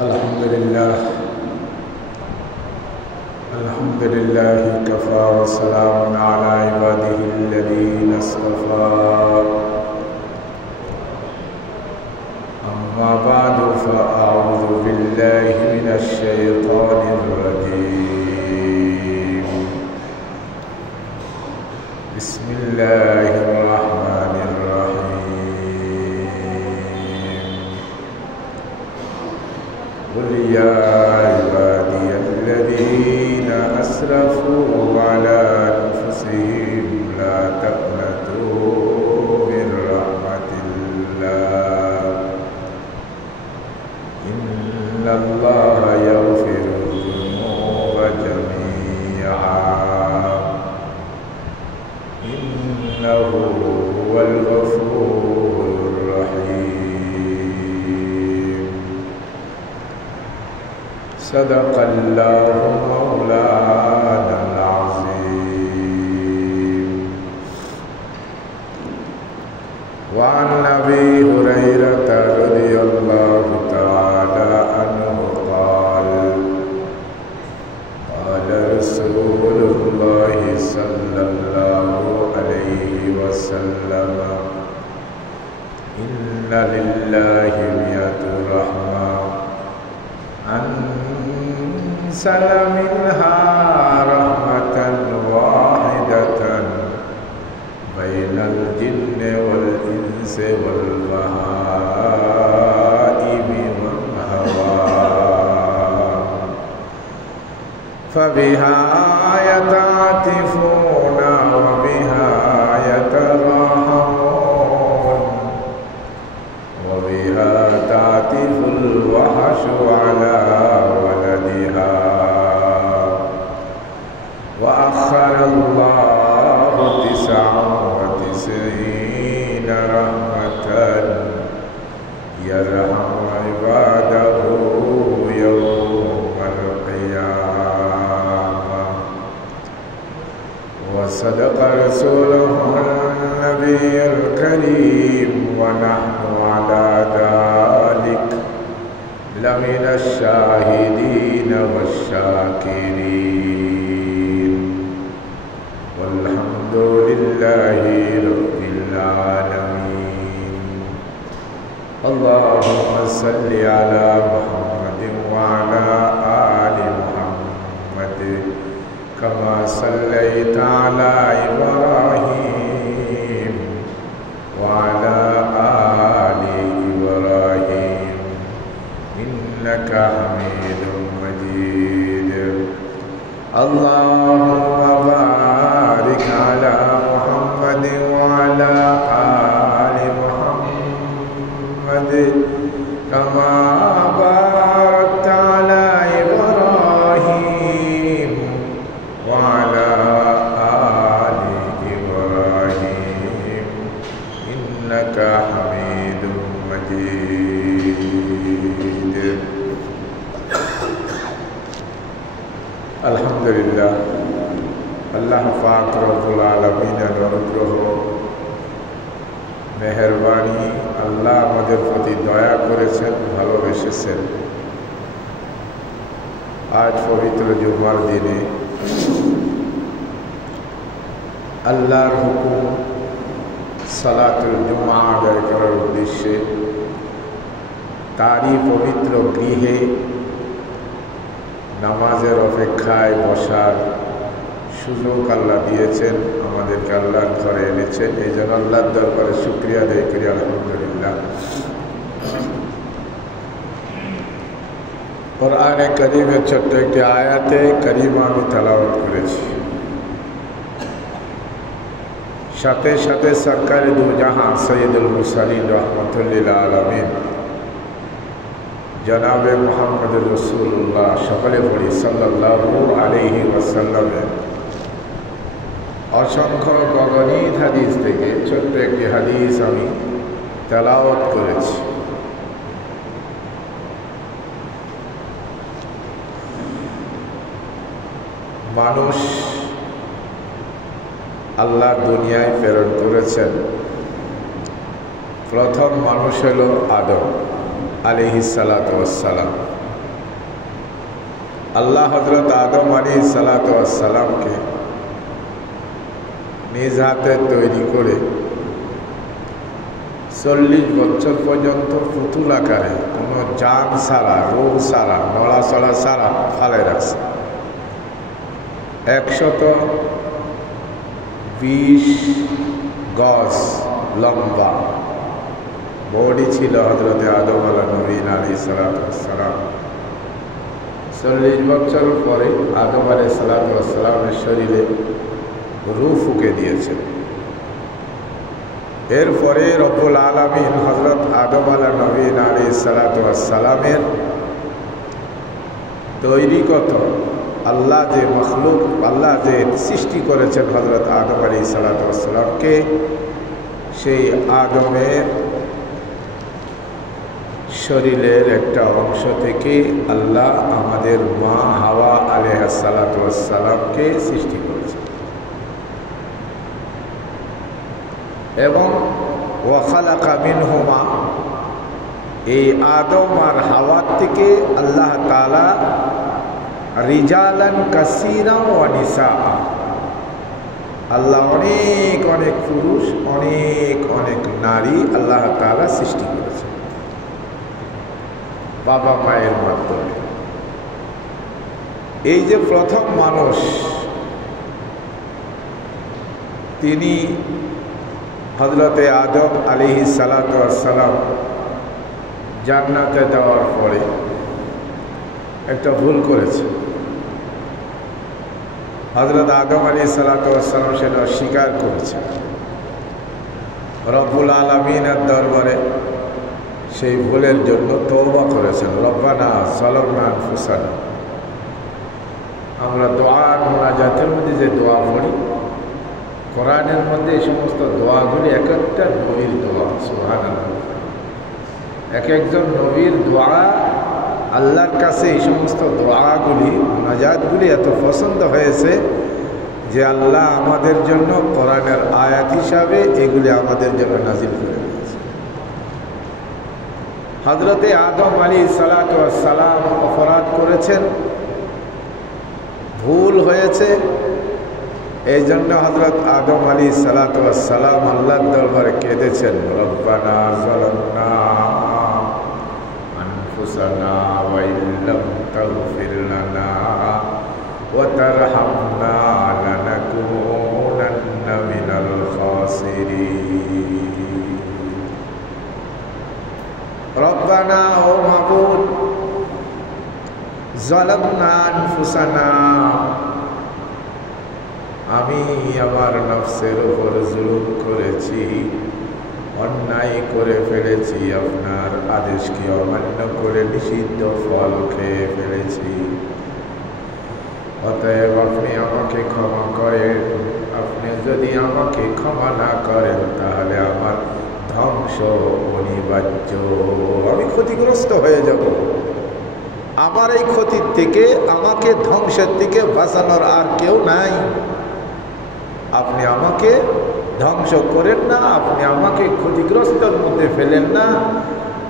الحمد لله كفى وسلام على عباده الذين اصطفى أما بعد فأعوذ بالله من الشيطان الرجيم بسم الله الرحمن الرحيم قل يا عبادي الذين أسرفوا على أنفسهم لا تقنطوا من رحمة الله إن الله يغفر الذنوب جميعا إنه هو الغفور الرحيم صدق الله مولانا العظيم. وعن أبي هريرة رضي الله تعالى عنه قال قال رسول الله صلى الله عليه وسلم إن لله 100 رحمة أنزل منها رحمة واحدة بين الجن والإنس والبهائم والهوام فبها يتعاطفون وبها يتراحمون وبها تعطف الوحش على ولدها وأخر الله 99 رحمة يرحم عباده يوم القيامة وصدق رسوله النبي الكريم ونحن على ذلك لمن الشاهدين والشاكرين والحمد لله رب العالمين. اللهم صل على محمد وعلى آل محمد كما صليت على إبراهيم وعلى آل إبراهيم إنك حميد مجيد. اللهم بارك على محمد وعلى آل محمد كما باركت على إبراهيم وعلى آل إبراهيم إنك حميد مجيد. আলহামদুলিল্লাহ আল্লাহ পাক রব্বুল আলামিনের অনুগ্রহ মেহেরবানি আল্লাহ আমাদের প্রতি দয়া করেছেন, ভালোবেসেছেন। আজ পবিত্র জুমার দিনে আল্লাহর হুকুম সালাতুল জুমা আদায় করার উদ্দেশ্যে তারই পবিত্র গৃহে নামাজের অপেক্ষায় বসার সুযোগ আল্লাহ দিয়েছেন, আমাদেরকে আল্লাহর ঘরে এনেছেন। এই জন্য আল্লাহর দরবারে শুকরিয়া আদায় করি আলহামদুলিল্লাহ। কোরআনে কারীমের ছোট্ট একটি আয়াতে কারিমা আমি তেলাওয়াত করেছি, সাথে সাথে সরকারে দু জাহান সৈয়দুল মুরসালিন রহমতুল্লিল আলামিন জনাবে মুহাম্মদ রাসূলুল্লাহ সকলে পড়ি সাল্লাল্লাহু আলাইহি ওয়াসাল্লামের অসংখ্য গগনিত হাদিস থেকে ছোট্ট একটি হাদিস আমি তেলাওয়াত করেছি। মানুষ আল্লাহ দুনিয়ায় প্রেরণ করেছেন প্রথম মানুষ হলো আদম আলাইহিস সালাতু ওয়াস সালাম। আল্লাহ হযরত আদম আলাইহিস সালাতু ওয়াস সালামকে নিজ হাতে তৈরি করে 40 বছর পর্যন্ত পুতুল আকারে কোনো জান ছাড়া, রূপ ছাড়া, নড়াচড়া ছাড়া ফালে রাখছে। 120 গজ লম্বা বডি ছিল হযরত আদম আলাইহিস সালাতু ওয়াস সালাম। 40 বছর পরে আদম আলাইহিস সালাতু ওয়াস সালামের শরীরে রূহ ফুঁকে দিয়েছেন। এরপরে রব্বুল আলামিন হযরত আদম আলাইহিস সালাতু ওয়াস সালামের তৈরিগত আল্লাহ যে মখলুক, আল্লাহ যে সৃষ্টি করেছেন হযরত আদম আলাইহিস সালাতু ওয়াস সালামকে, সেই আদমের শরীরের একটা অংশ থেকে আল্লাহ আমাদের মা হাওয়া আলাইহিস সালাতু ওয়াস সালামকে সৃষ্টি করেছেন। এবং ওয়া খালাকা মিনহুমা, এই আদম আর হাওয়ার থেকে আল্লাহ তাআলা রিজালান কাসীরা ওয়া নিসা, আল্লাহ অনেক অনেক পুরুষ, অনেক অনেক নারী আল্লাহ তাআলা সৃষ্টি করেছেন বাবা মায়ের মাধ্যমে। এই যে প্রথম মানুষ, তিনি হযরতে আদম আলাইহিস সালাতু ওয়াস সালাম জান্নাতে যাওয়ার পরে একটা ভুল করেছে। হযরত আদম আলাইহিস সালাতু ওয়াস সালাম সেটা স্বীকার করেছে। রব্বুল আলামিনের দরবারে সেই ভুলের জন্য তওবা করেছেন। রব্বানা যালামনা আনফুসানা, আমরা দোয়ার মুনাজাতের মধ্যে যে দোয়া পড়ি, কোরআনের মধ্যে এই সমস্ত দোয়াগুলি এক একটা নবীর দোয়া। সুবহানাল্লাহ, এক একজন নবীর দোয়া আল্লাহর কাছে এই সমস্ত দোয়াগুলি, মুনাজাতগুলি এত পছন্দ হয়েছে যে আল্লাহ আমাদের জন্য কোরআনের আয়াত হিসাবে এগুলি আমাদের জন্য নাজিল করে দিয়েছে। হযরতে আদম আলাইহিস সালাতু ওয়াস সালাম অপরাধ করেছেন, ভুল হয়েছে। এই জন্য হযরত আদম আলাইহিস সালাতু ওয়াস সালাম আল্লাহর দরবারে কেঁদেছেন, রব্বানা যালামনা আনফুসানা ওয়া ইল্লাম তাগফির লানা ওয়া তারহামনা লানাকুনান্না মিনাল খাসিরিন। রব্বানা, ও মাবুদ, যালামনা আনফুসানা, আমি আমার নফসের উপর জুলুম করেছি, অন্যায় করে ফেলেছি, আপনার আদেশকে অমান্য করে নিষিদ্ধ ফল খেয়ে ফেলেছি। অতএব আপনি আমাকে ক্ষমা করেন। আপনি যদি আমাকে ক্ষমা না করেন তাহলে আমার ধ্বংস অনিবার্য, আমি ক্ষতিগ্রস্ত হয়ে যাব। আমার এই ক্ষতির থেকে, আমাকে ধ্বংসের থেকে বাঁচানোর আর কেউ নাই। আপনি আমাকে ধ্বংস করেন না, আপনি আমাকে ক্ষতিগ্রস্তের মধ্যে ফেলেন না।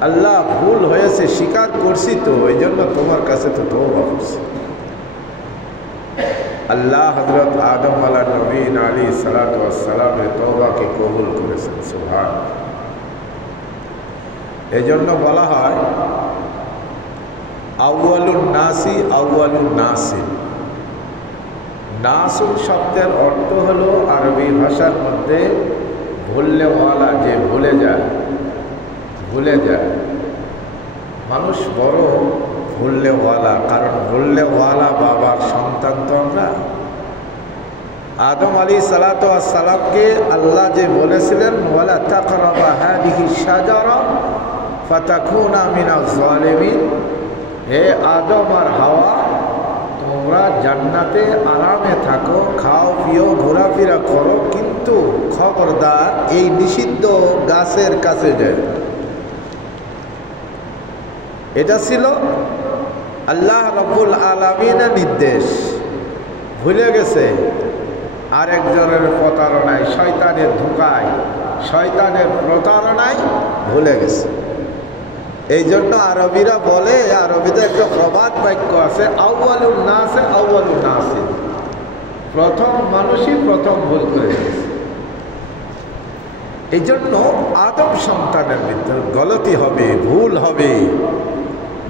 আল্লাহ, ভুল হয়েছে, স্বীকার করছি তো, এই জন্য তোমার কাছে তো তওবা করছি। আল্লাহ হযরত আদম আলাইহিস সালাতু ওয়াস সালামের তওবাকে কবুল করেছেন। সুবহানাল্লাহ। এই জন্য বলা হয় আউয়ালুন নাসি আউয়ালুন নাসিন। নাসুল শব্দের অর্থ হলো আরবি ভাষার মধ্যে ভুললেওয়ালা, যে ভুলে যায়, ভুলে যায়। মানুষ বড় ভুললেওয়ালা, কারণ ভুললেওয়ালা বাবার সন্তান তো আমরা। আদম আলাইহিস সালাতু ওয়াস সালামকে আল্লাহ যে বলেছিলেন, ওয়ালা তাকরাবা হাদিহিশ শাজারা ফাতাকুনা মিনাজ জালিমিন, হে আদম আর হাওয়া, তোমরা জান্নাতে আরামে থাকো, খাও পিও, ঘোরাফেরা করো, কিন্তু খবরদার এই নিষিদ্ধ গাছের কাছে যায়। এটা ছিল আল্লাহ রাব্বুল আলামিনের নির্দেশ। ভুলে গেছে, আরেকজনের প্রতারণায়, শয়তানের ধোঁকায়, শয়তানের প্রতারণায় ভুলে গেছে। এই জন্য আরবিরা বলে, আরবিতে একটা প্রবাদ বাক্য আছে, আউয়ালুন নাসে আউয়ালুন নাসিন, প্রথম মানুষই প্রথম ভুল করে দিয়েছে। এই জন্য আদম সন্তানের ভিতরে গলতি হবে, ভুল হবে,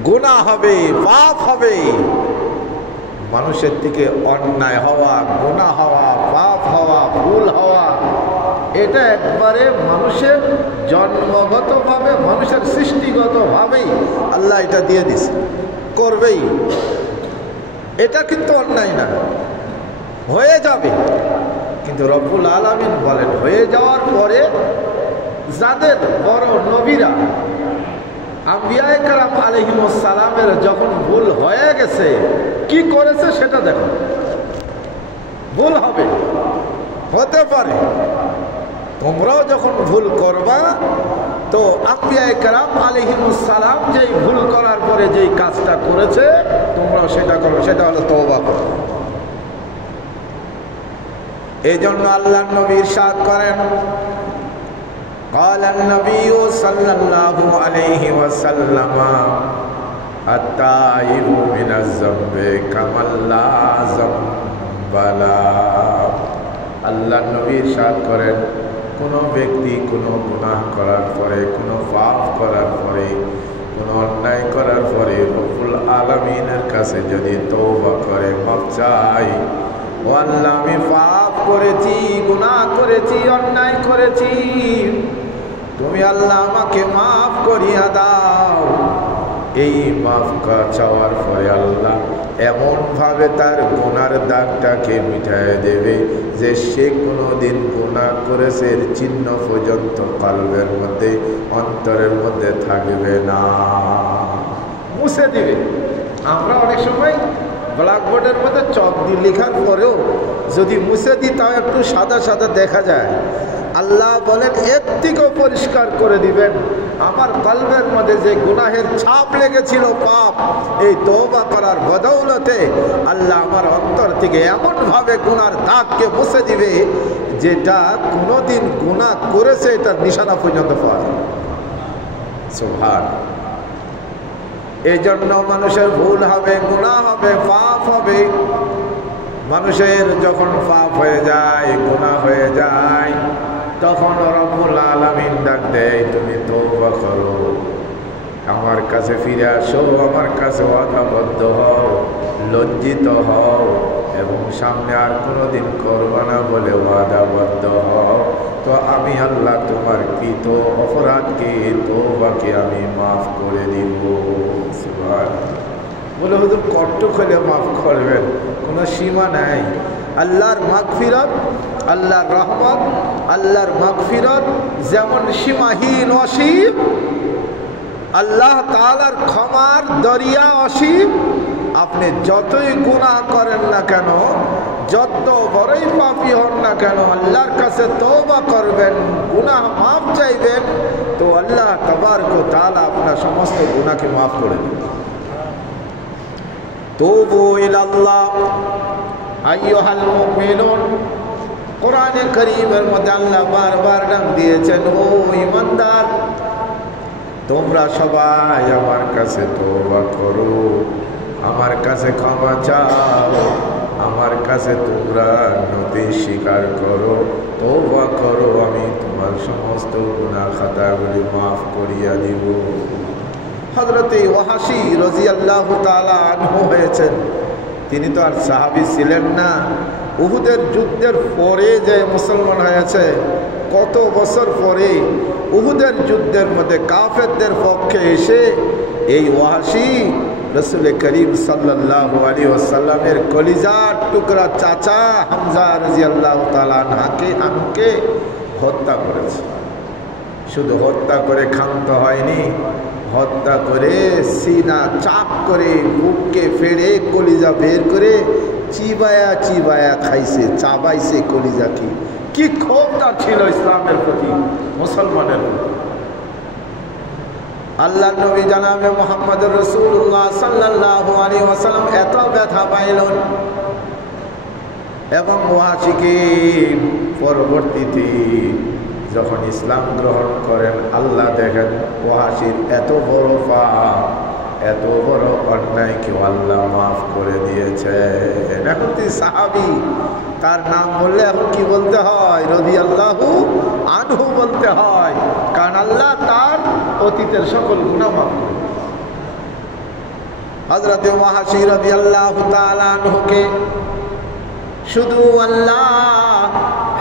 গুনাহ হবে, পাপ হবে। মানুষের থেকে অন্যায় হওয়া, গুনাহ হওয়া, পাপ হওয়া, ভুল হওয়া, এটা একবারে মানুষের জন্মগতভাবে, মানুষের সৃষ্টিগতভাবেই আল্লাহ এটা দিয়ে দিছে, করবেই। এটা কিন্তু অন্যায় না, হয়ে যাবে। কিন্তু রব্বুল আলামিন বলেন, হয়ে যাওয়ার পরে যাদের বড় নবীরা, আম্বিয়ায়ে কেরাম আলাইহিমুস সালামের যখন ভুল হয়ে গেছে, কি করেছে সেটা দেখো। ভুল হবে, হতে পারে তোমরাও যখন ভুল করবা, তো আম্বিয়ায়ে কেরাম আলাইহিমুস সালাম যেই ভুল করার পরে যেই কাজটা করেছে, তোমরাও সেটা করো, সেটা হলো তওবা করো। এই জন্য আল্লাহর নবী ইরশাদ করেন, قال النبي صلى الله عليه وسلم التائب من الذنب كمن لا ذنب له। আল্লাহর নবী ইরশাদ করেন, কোন ব্যক্তি কোনো গুনাহ করার পরে, কোনো পাপ করার পরে, কোনো অন্যায় করার পরে রব্বুল আলামিনের কাছে যদি তওবা করে, মাফ চায়, ও আল্লাহ আমি পাপ করেছি, গুনাহ করেছি, অন্যায় করেছি, তুমি আল্লাহ আমাকে মাফ করিয়া দাও। এই মাফ চাওয়ার পরে আল্লাহ এমনভাবে তার গুনার দাগটাকে মিটায় দেবে যে সে কোনোদিন গুনাহ করেছে এর চিহ্ন পর্যন্ত কলবের মধ্যে, অন্তরের মধ্যে থাকবে না, মুছে দিবে। আমরা অনেক সময় ব্ল্যাকবোর্ডের মধ্যে চক দিয়ে লেখার পরেও যদি মুছে দিই, তাও একটু সাদা সাদা দেখা যায়। আল্লাহ বলেন, এর থেকেও পরিষ্কার করে দিবেন। আমার কলবের মধ্যে যে গুনাহের ছাপ লেগেছিল, পাপ, এই তওবা করার বদৌলতে আল্লাহ আমার অন্তর থেকে এমনভাবে গুনার দাগকে মুছে দিবে, যেটা কোনোদিন গুনাহ করেছে এটার নিশানা পর্যন্ত পাওয়া যায়। সুবহান। এই জন্য মানুষের ভুল হবে, গুনাহ হবে, পাপ হবে। মানুষের যখন পাপ হয়ে যায়, গুনাহ হয়ে যায়, তখন রব্বুল আলামিন ডাক দেয়, তুমি তওবা করো, আমার কাছে ফিরে আসো, আমার কাছে ওয়াদাবদ্ধ হও, লজ্জিত হও এবং সামনে আর কোনোদিন করবা না বলে ওয়াদাবদ্ধ হও। তো আমি আল্লাহ তোমার কৃত অপরাধকে, তওবাকে আমি মাফ করে দিব। সুবহানাল্লাহ। বলে হুজুর কট্টুক হলে মাফ করবেন, কোনো সীমা নাই। আল্লাহর মাগফিরাত, আল্লাহর রহমত, আল্লাহর মাগফিরাত যেমন সীমাহীন, অসীম, আল্লাহ তাআলার ক্ষমার দরিয়া অসীম। আপনি যতই গুনাহ করেন না কেন, যত বড়ই পাপী হন না কেন, আল্লাহর কাছে তওবা করবেন, গুনাহ মাফ চাইবেন, তো আল্লাহ তাবারক ওয়া তাআলা আপনার সমস্ত গুনাহকে মাফ করে দেবেন। তুবু ইলাল্লাহ আইয়ুহাল মুমিনুন। কোরআনে কারীমের মধ্যে আল্লাহ বারবার ডাক দিয়েছেন, ও ঈমানদার, তোমরা সবাই আমার কাছে তওবা করো, আমার কাছে ক্ষমা চাও, আমার কাছে তোমরা নতি স্বীকার করো, তওবা করো, আমি তোমার সমস্ত গুনাহ খাতাগুলি মাফ করিয়া দিব। হযরতে ওয়াহাশী রাদিয়াল্লাহু তাআলা আনহু হয়েছেন, তিনি তো আর সাহাবী ছিলেন না, উহুদের যুদ্ধের পরে যে মুসলমান হয়েছে, কত বছর পরে উহুদের যুদ্ধের মধ্যে কাফেরদের পক্ষে এসে এই ওয়াহাশী রাসূল করিম সাল্লাল্লাহু আলাইহি ওয়াসাল্লামের কলিজার টুকরা চাচা হামজা রাদিয়াল্লাহু তাআলা আনহুকে হত্যা করেছে। শুধু হত্যা করে ক্ষান্ত হয়নি, হত্যা করে সিনা চাপ করে বুককে ফেড়ে কলিজা বের করে চিবায়া চিবায়া খাইছে, চাবাইছে কলিজা। কি ক্ষোভটা ছিল ইসলামের প্রতি, মুসলমানের প্রতি। আল্লাহ নবী জানাবে মুহাম্মদুর রাসূলুল্লাহ সাল্লাল্লাহু আলাইহি ওয়াসাল্লাম এত ব্যথা পাইলেন এবং ওয়াহাশীকে পরবর্তীতে যখন ইসলাম গ্রহণ করেন, আল্লাহ দেখেন ওয়াহাশীর এত বড় পাপ, এত বড় অন্যায় কেউ আল্লাহ মাফ করে দিয়েছে। এখন তুই সাহাবি, তার নাম বললে এখন কি বলতে হয়? রাদিয়াল্লাহু আনহু বলতে হয়, কারণ আল্লাহ তার অতীতের সকল গুনাহ মাফ করে। হযরত ওয়াহাশী রাদিয়াল্লাহু তাআলা আনহুকে শুধু আল্লাহ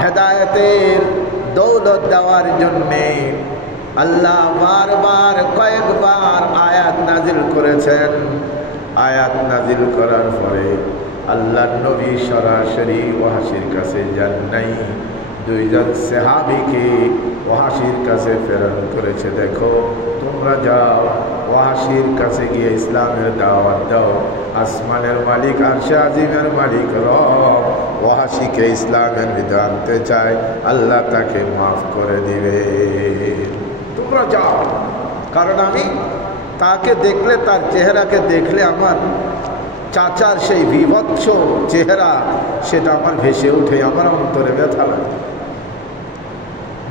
হেদায়েতের দৌলত দেওয়ার জন্যে আল্লাহ বারবার কয়েকবার আয়াত নাজিল করেছেন। আয়াত নাজিল করার পরে আল্লাহর নবী সরাসরি ওয়াহাশীর কাছে যান নাই, দুইজন সাহাবীকে ওয়াহাশীর কাছে প্রেরণ করেছে। দেখো তোমরা যাও ওয়াহাশীর কাছে গিয়ে ইসলামের দাওয়াত দাও। আসমানের মালিক আরশে আজিমের মালিক রব ওয়াহাশীকে ইসলামের ভিতরে আনতে চায়, আল্লাহ তাকে মাফ করে দিবে। তোমরা যাও, কারণ আমি তাকে দেখলে, তার চেহারাকে দেখলে আমার চাচার সেই বিভৎস চেহারা সেটা আমার ভেসে উঠে, আমার অন্তরে ব্যথা লাগে।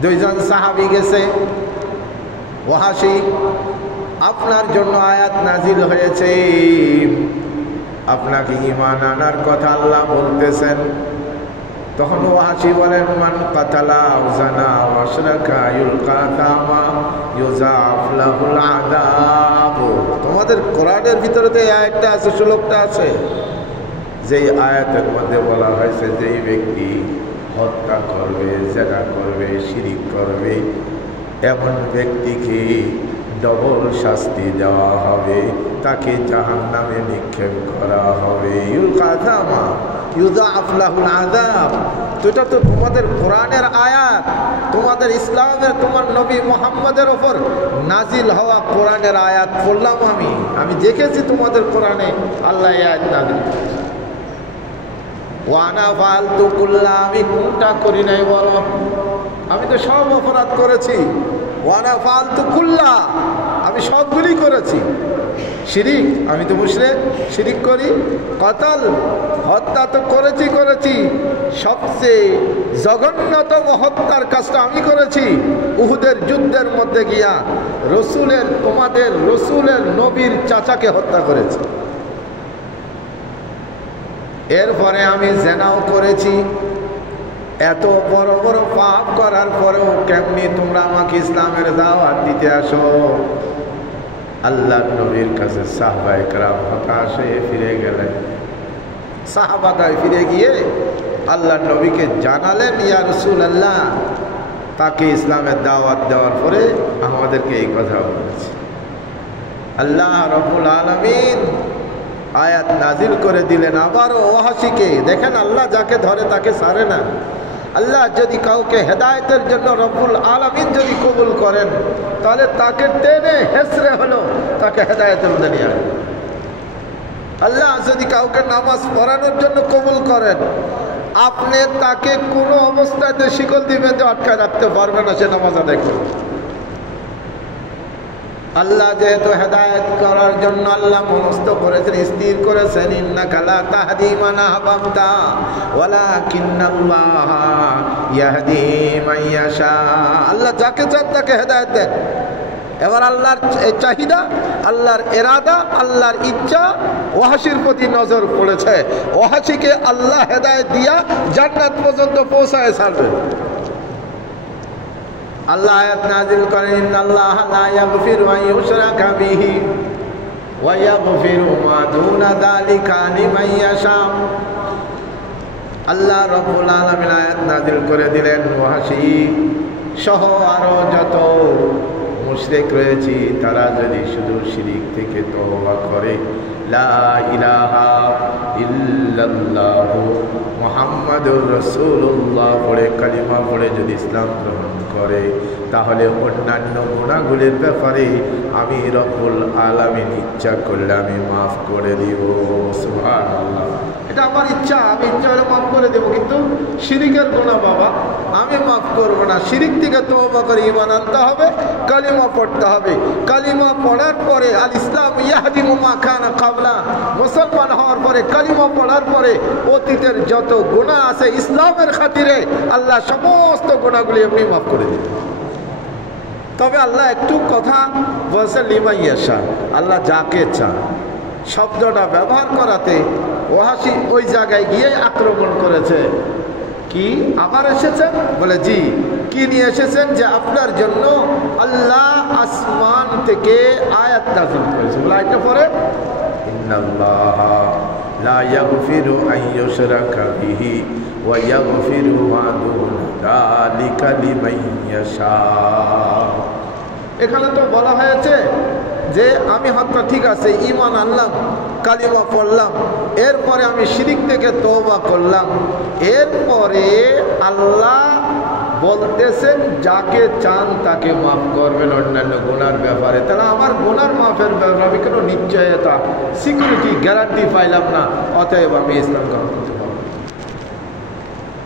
দুইজন সাহাবী গেছে, ওয়াহাশী আপনার জন্য আয়াত নাজিল হয়েছে, আপনাকে ঈমান আনার কথা আল্লাহ বলতেছেন। তখন ওয়াহাশী বলেন, মান কাতালা আও জানা আও আশরাকা ইউলকা তামা ইউযাফ লাহুল আযাব। তোমাদের কোরআনের ভিতরে তো এই আয়াতটা আছে, শ্লোকটা আছে, যেই আয়াতের মধ্যে বলা হয়েছে যেই ব্যক্তি হত্যা করবে, জিনা করবে, শিরক করবে, এমন ব্যক্তিকে ডবল শাস্তি দেওয়া হবে, তাকে জাহান্নামে নিক্ষেপ করা হবে। ইউলকা তামা ইউযাফ লাহুল আযাব। তো এটা তো তোমাদের কোরআনের আয়াত, তোমাদের ইসলামের, তোমার নবী মুহাম্মদের ওপর নাজিল হওয়া কোরআনের আয়াত পড়লাম আমি দেখেছি তোমাদের কোরআনে আল্লাহ এই আয়াত নাজিল করেছে। ওয়ানা ফালতু কুল্লা, আমি কোনটা করি নাই বলো? আমি তো সব অপরাধ করেছি। ওয়ানা ফালতু কুল্লা, আমি সবগুলি করেছি। শিরিক, আমি তো মুশরিক, শিরিক করি। কতল, হত্যা তো করেছি। সবচেয়ে জঘন্যতম হত্যার কাজটা আমি করেছি উহুদের যুদ্ধের মধ্যে গিয়া তোমাদের রসুলের নবীর চাচাকে হত্যা করেছি। এরপরে আমি জিনাও করেছি। এত বড় বড় পাপ করার পরেও কেমনি তোমরা আমাকে ইসলামের দাওয়াত দিতে আসো? আল্লাহ নবীর কাছে সাহাবায়ে কেরাম হতাশ হয়ে ফিরে গেলেন। সাহাবাদায় ফিরে গিয়ে আল্লাহ নবীকে জানালেন, ইয়া রাসূলুল্লাহ, তাকে ইসলামের দাওয়াত দেওয়ার পরে আমাদেরকে এই কথা বলেছে। আল্লাহ রাব্বুল আলামিন আয়াত নাজিল করে দিলেন আবারও ওয়াহাশীকে। দেখেন আল্লাহ যাকে ধরে তাকে ছাড়ে না। আল্লাহ যদি কাউকে হেদায়েতের জন্য রব্বুল আলামিন যদি কবুল করেন, তাহলে তাকে টেনে হেসরে হলো তাকে হেদায়েতের মধ্যে নিয়ে আসবে। আল্লাহ যদি কাউকে নামাজ পড়ানোর জন্য কবুল করেন, আপনি তাকে কোনো অবস্থাতে শিকল দিবেন যে আটকায় রাখতে পারবে না, সে নামাজ আদায় করবে। আল্লাহ যেহেতু হেদায়েত করার জন্য আল্লাহ মনস্থ করেছেন, স্থির করেছেন, ইন্নাকা লা তাহদি মান আহবাবতা ওয়ালাকিন্নাল্লাহ ইয়াহদি মান ইয়াশা। আল্লাহ যাকে চান তাকে হেদায়েত দেন। এবার আল্লাহর চাহিদা, আল্লাহর ইরাদা, আল্লাহর ইচ্ছা ওয়াহাশীর প্রতি নজর পড়েছে। ওয়াহাশীকে আল্লাহ হেদায়েত দিয়া জান্নাত পর্যন্ত পৌঁছায় ছাড়বেন। আল্লাহ আয়াত নাযিল করেন, ইন্নাল্লাহা লা ইয়াগফিরু আন ইউশরাকা বিহি ওয়া ইয়াগফিরু মা দুনা যালিকা লিমান ইয়াশা। আল্লাহ রাব্বুল আলামিন আয়াত নাযিল করে দিলেন, ওয়াহাশী সহ আরো যত মুশরিক রয়েছে তারা যদি শুধু শিরিক থেকে তওবা করে, লা ইলাহা ইল্লাল্লাহ মুহাম্মাদুর রাসূলুল্লাহ পড়ে, কালিমা পড়ে যদি ইসলাম গ্রহণ করে, তাহলে অন্যান্য গুনাহগুলির ব্যাপারে আমি রব্বুল আলামিন ইচ্ছা করলে আমি মাফ করে দিব। সুবহানাল্লাহ, এটা আমার ইচ্ছা, আমি ইচ্ছা হলে মাফ করে দেবো, কিন্তু শিরিকের গুনাহ বাবা আমি মাফ করবো না। শিরিক থেকে তওবা করে ঈমান আনতে হবে, কালিমা পড়তে হবে। কালিমা পড়ার পরে আল ইসলাম ইয়াহদিমু মা কানা কাবলা, মুসলমান হওয়ার পরে কালিমা পড়ার পরে অতীতের যত গুনাহ আছে ইসলামের খাতিরে আল্লাহ সমস্ত গুনাহগুলি এমনি মাফ করে দিবেন। তবে আল্লাহ একটু কথা বলছে লিমাইয়াশা, আল্লাহ যাকে চান। শব্দটা ব্যবহার করাতে ওয়াহাশী ওই জায়গায় গিয়ে আক্রমণ করেছে। কি আবার এসেছেন? বলে জি। কি নিয়ে এসেছেন? যে আপনার জন্য আল্লাহ আসমান থেকে আয়াত নাযিল করেছে। বলে আয়াতটা পরে, ইন্নাল্লাহা লা ইয়াগফিরু আন ইউশরাকা বিহি ওয়া ইয়াগফিরু মা দুনা যালিকা লিমান ইয়াশা। এখানে তো বলা হয়েছে যে আমি হয়তো ঠিক আছে ঈমান আনলাম, কালিমা পড়লাম, এরপরে আমি শিরিক থেকে তওবা করলাম, এরপরে আল্লাহ বলতেছেন যাকে চান তাকে মাফ করবেন অন্যান্য গুনার ব্যাপারে। তাহলে আমার গুনার মাফের ব্যাপারে আমি কোনো নিশ্চয়তা, সিকিউরিটি, গ্যারান্টি পাইলাম না, অতএব আমি ইসলাম গ্রহণ করতে পারব।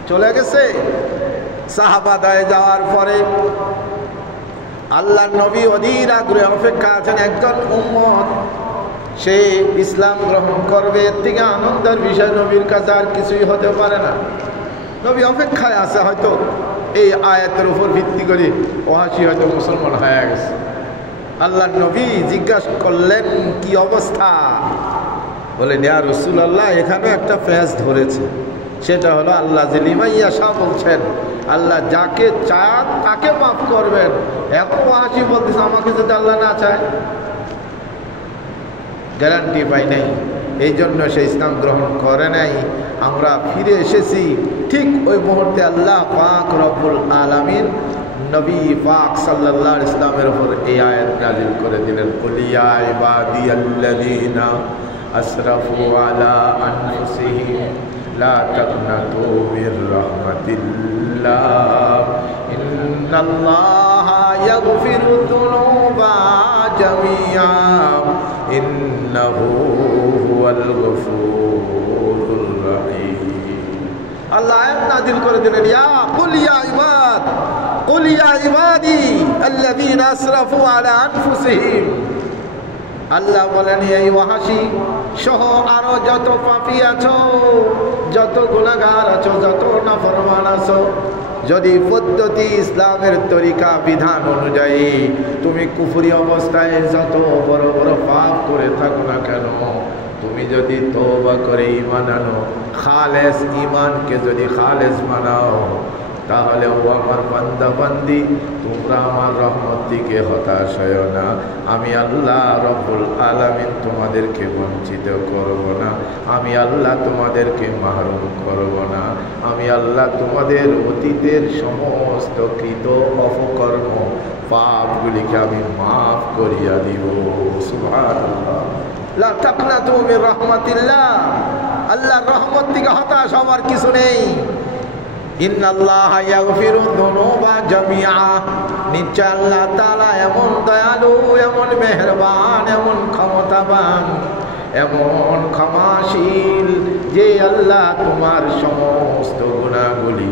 চলে গেছে। সাহাবাদায় যাওয়ার পরে আল্লাহ নবী অধীর আগ্রহে অপেক্ষা আছেন একজন উম্মত সে ইসলাম গ্রহণ করবে। এর থেকে আনন্দের বিষয় নবীর কাছে আর কিছুই হতে পারে না। নবী অপেক্ষায় আছে, হয়তো এই আয়াতের উপর ভিত্তি করে ওয়াহাশী হয়তো মুসলমান হয়ে গেছে। আল্লাহ নবী জিজ্ঞাসা করলেন কি অবস্থা? বলেন ইয়া রাসূলুল্লাহ, এখানে একটা ফেজ ধরেছে, সেটা হলো আল্লাহ যে লিমাইয়াশা বলছেন, আল্লাহ যাকে চান তাকে মাফ করবেন। এখন ওয়াহাশী বলতেছে আমাকে যদি আল্লাহ না চায়, গ্যারান্টি পাই নাই, এই জন্য সে ইসলাম গ্রহণ করে নাই। আমরা ফিরে এসেছি ঠিক ওই মুহূর্তে আল্লাহ পাক রব্বুল আলামিন নবী পাক সাল্লাল্লাহু আলাইহি ইসলামের উপর এই আয়াত নাযিল করে দিলেন, কুল ইয়া ইবাদিয়াল্লাযীনা আসরাফু আলা আনফুসিহিম লা তাকনাতু মির রাহমাতিল্লাহ ইন্নাল্লাহা ইয়াগফিরু যুনুবা জামিআ ইন্নাহু হুয়াল গফুরুর রহিম। আল্লাহ আয়াত নাযিল করে দিলেন, কুল ইয়া ইবাদ, কুল ইয়া ইবাদি আল্লাযীনা আসরাফু আলা আনফুসিহিম। আল্লাহ বলেন এই ওয়াহাশী সহ আরো যত পাপী আছো, যত গুনাহগার আছো, যত নাফরমান আছো, যদি পদ্ধতি ইসলামের তরিকা বিধান অনুযায়ী তুমি কুফরি অবস্থায় যত বড় বড় পাপ করে থাকো না কেন, তুমি যদি তওবা করে ঈমান আনো, খালেস ঈমানকে যদি খালেস মানাও, তাহলে ও আমার বান্দা বান্দি, তোমরা আমার রহমত থেকে হতাশ হয়ো না। আমি আল্লাহ রব্বুল আলামিন তোমাদেরকে বঞ্চিত করব না, আমি আল্লাহ তোমাদেরকে মাহরুম করব না, আমি আল্লাহ তোমাদের অতীতের সমস্ত কৃত অপকর্ম পাপগুলিকে আমি মাফ করিয়া দিব। সুবহানাল্লাহ। লা তাকনাতু মির রাহমাতিল্লাহ, আল্লাহর রহমত থেকে হতাশ হওয়ার কিছু নেই। ইন্নাল্লাহা ইয়াগফিরু যুনুবা জামিআ, নিশ্চয় আল্লাহ তাআলা এমন দয়ালু, এমন মেহেরবান, এমন ক্ষমতাবান, এমন ক্ষমাশীল যে আল্লাহ তোমার সমস্ত গুনাহগুলি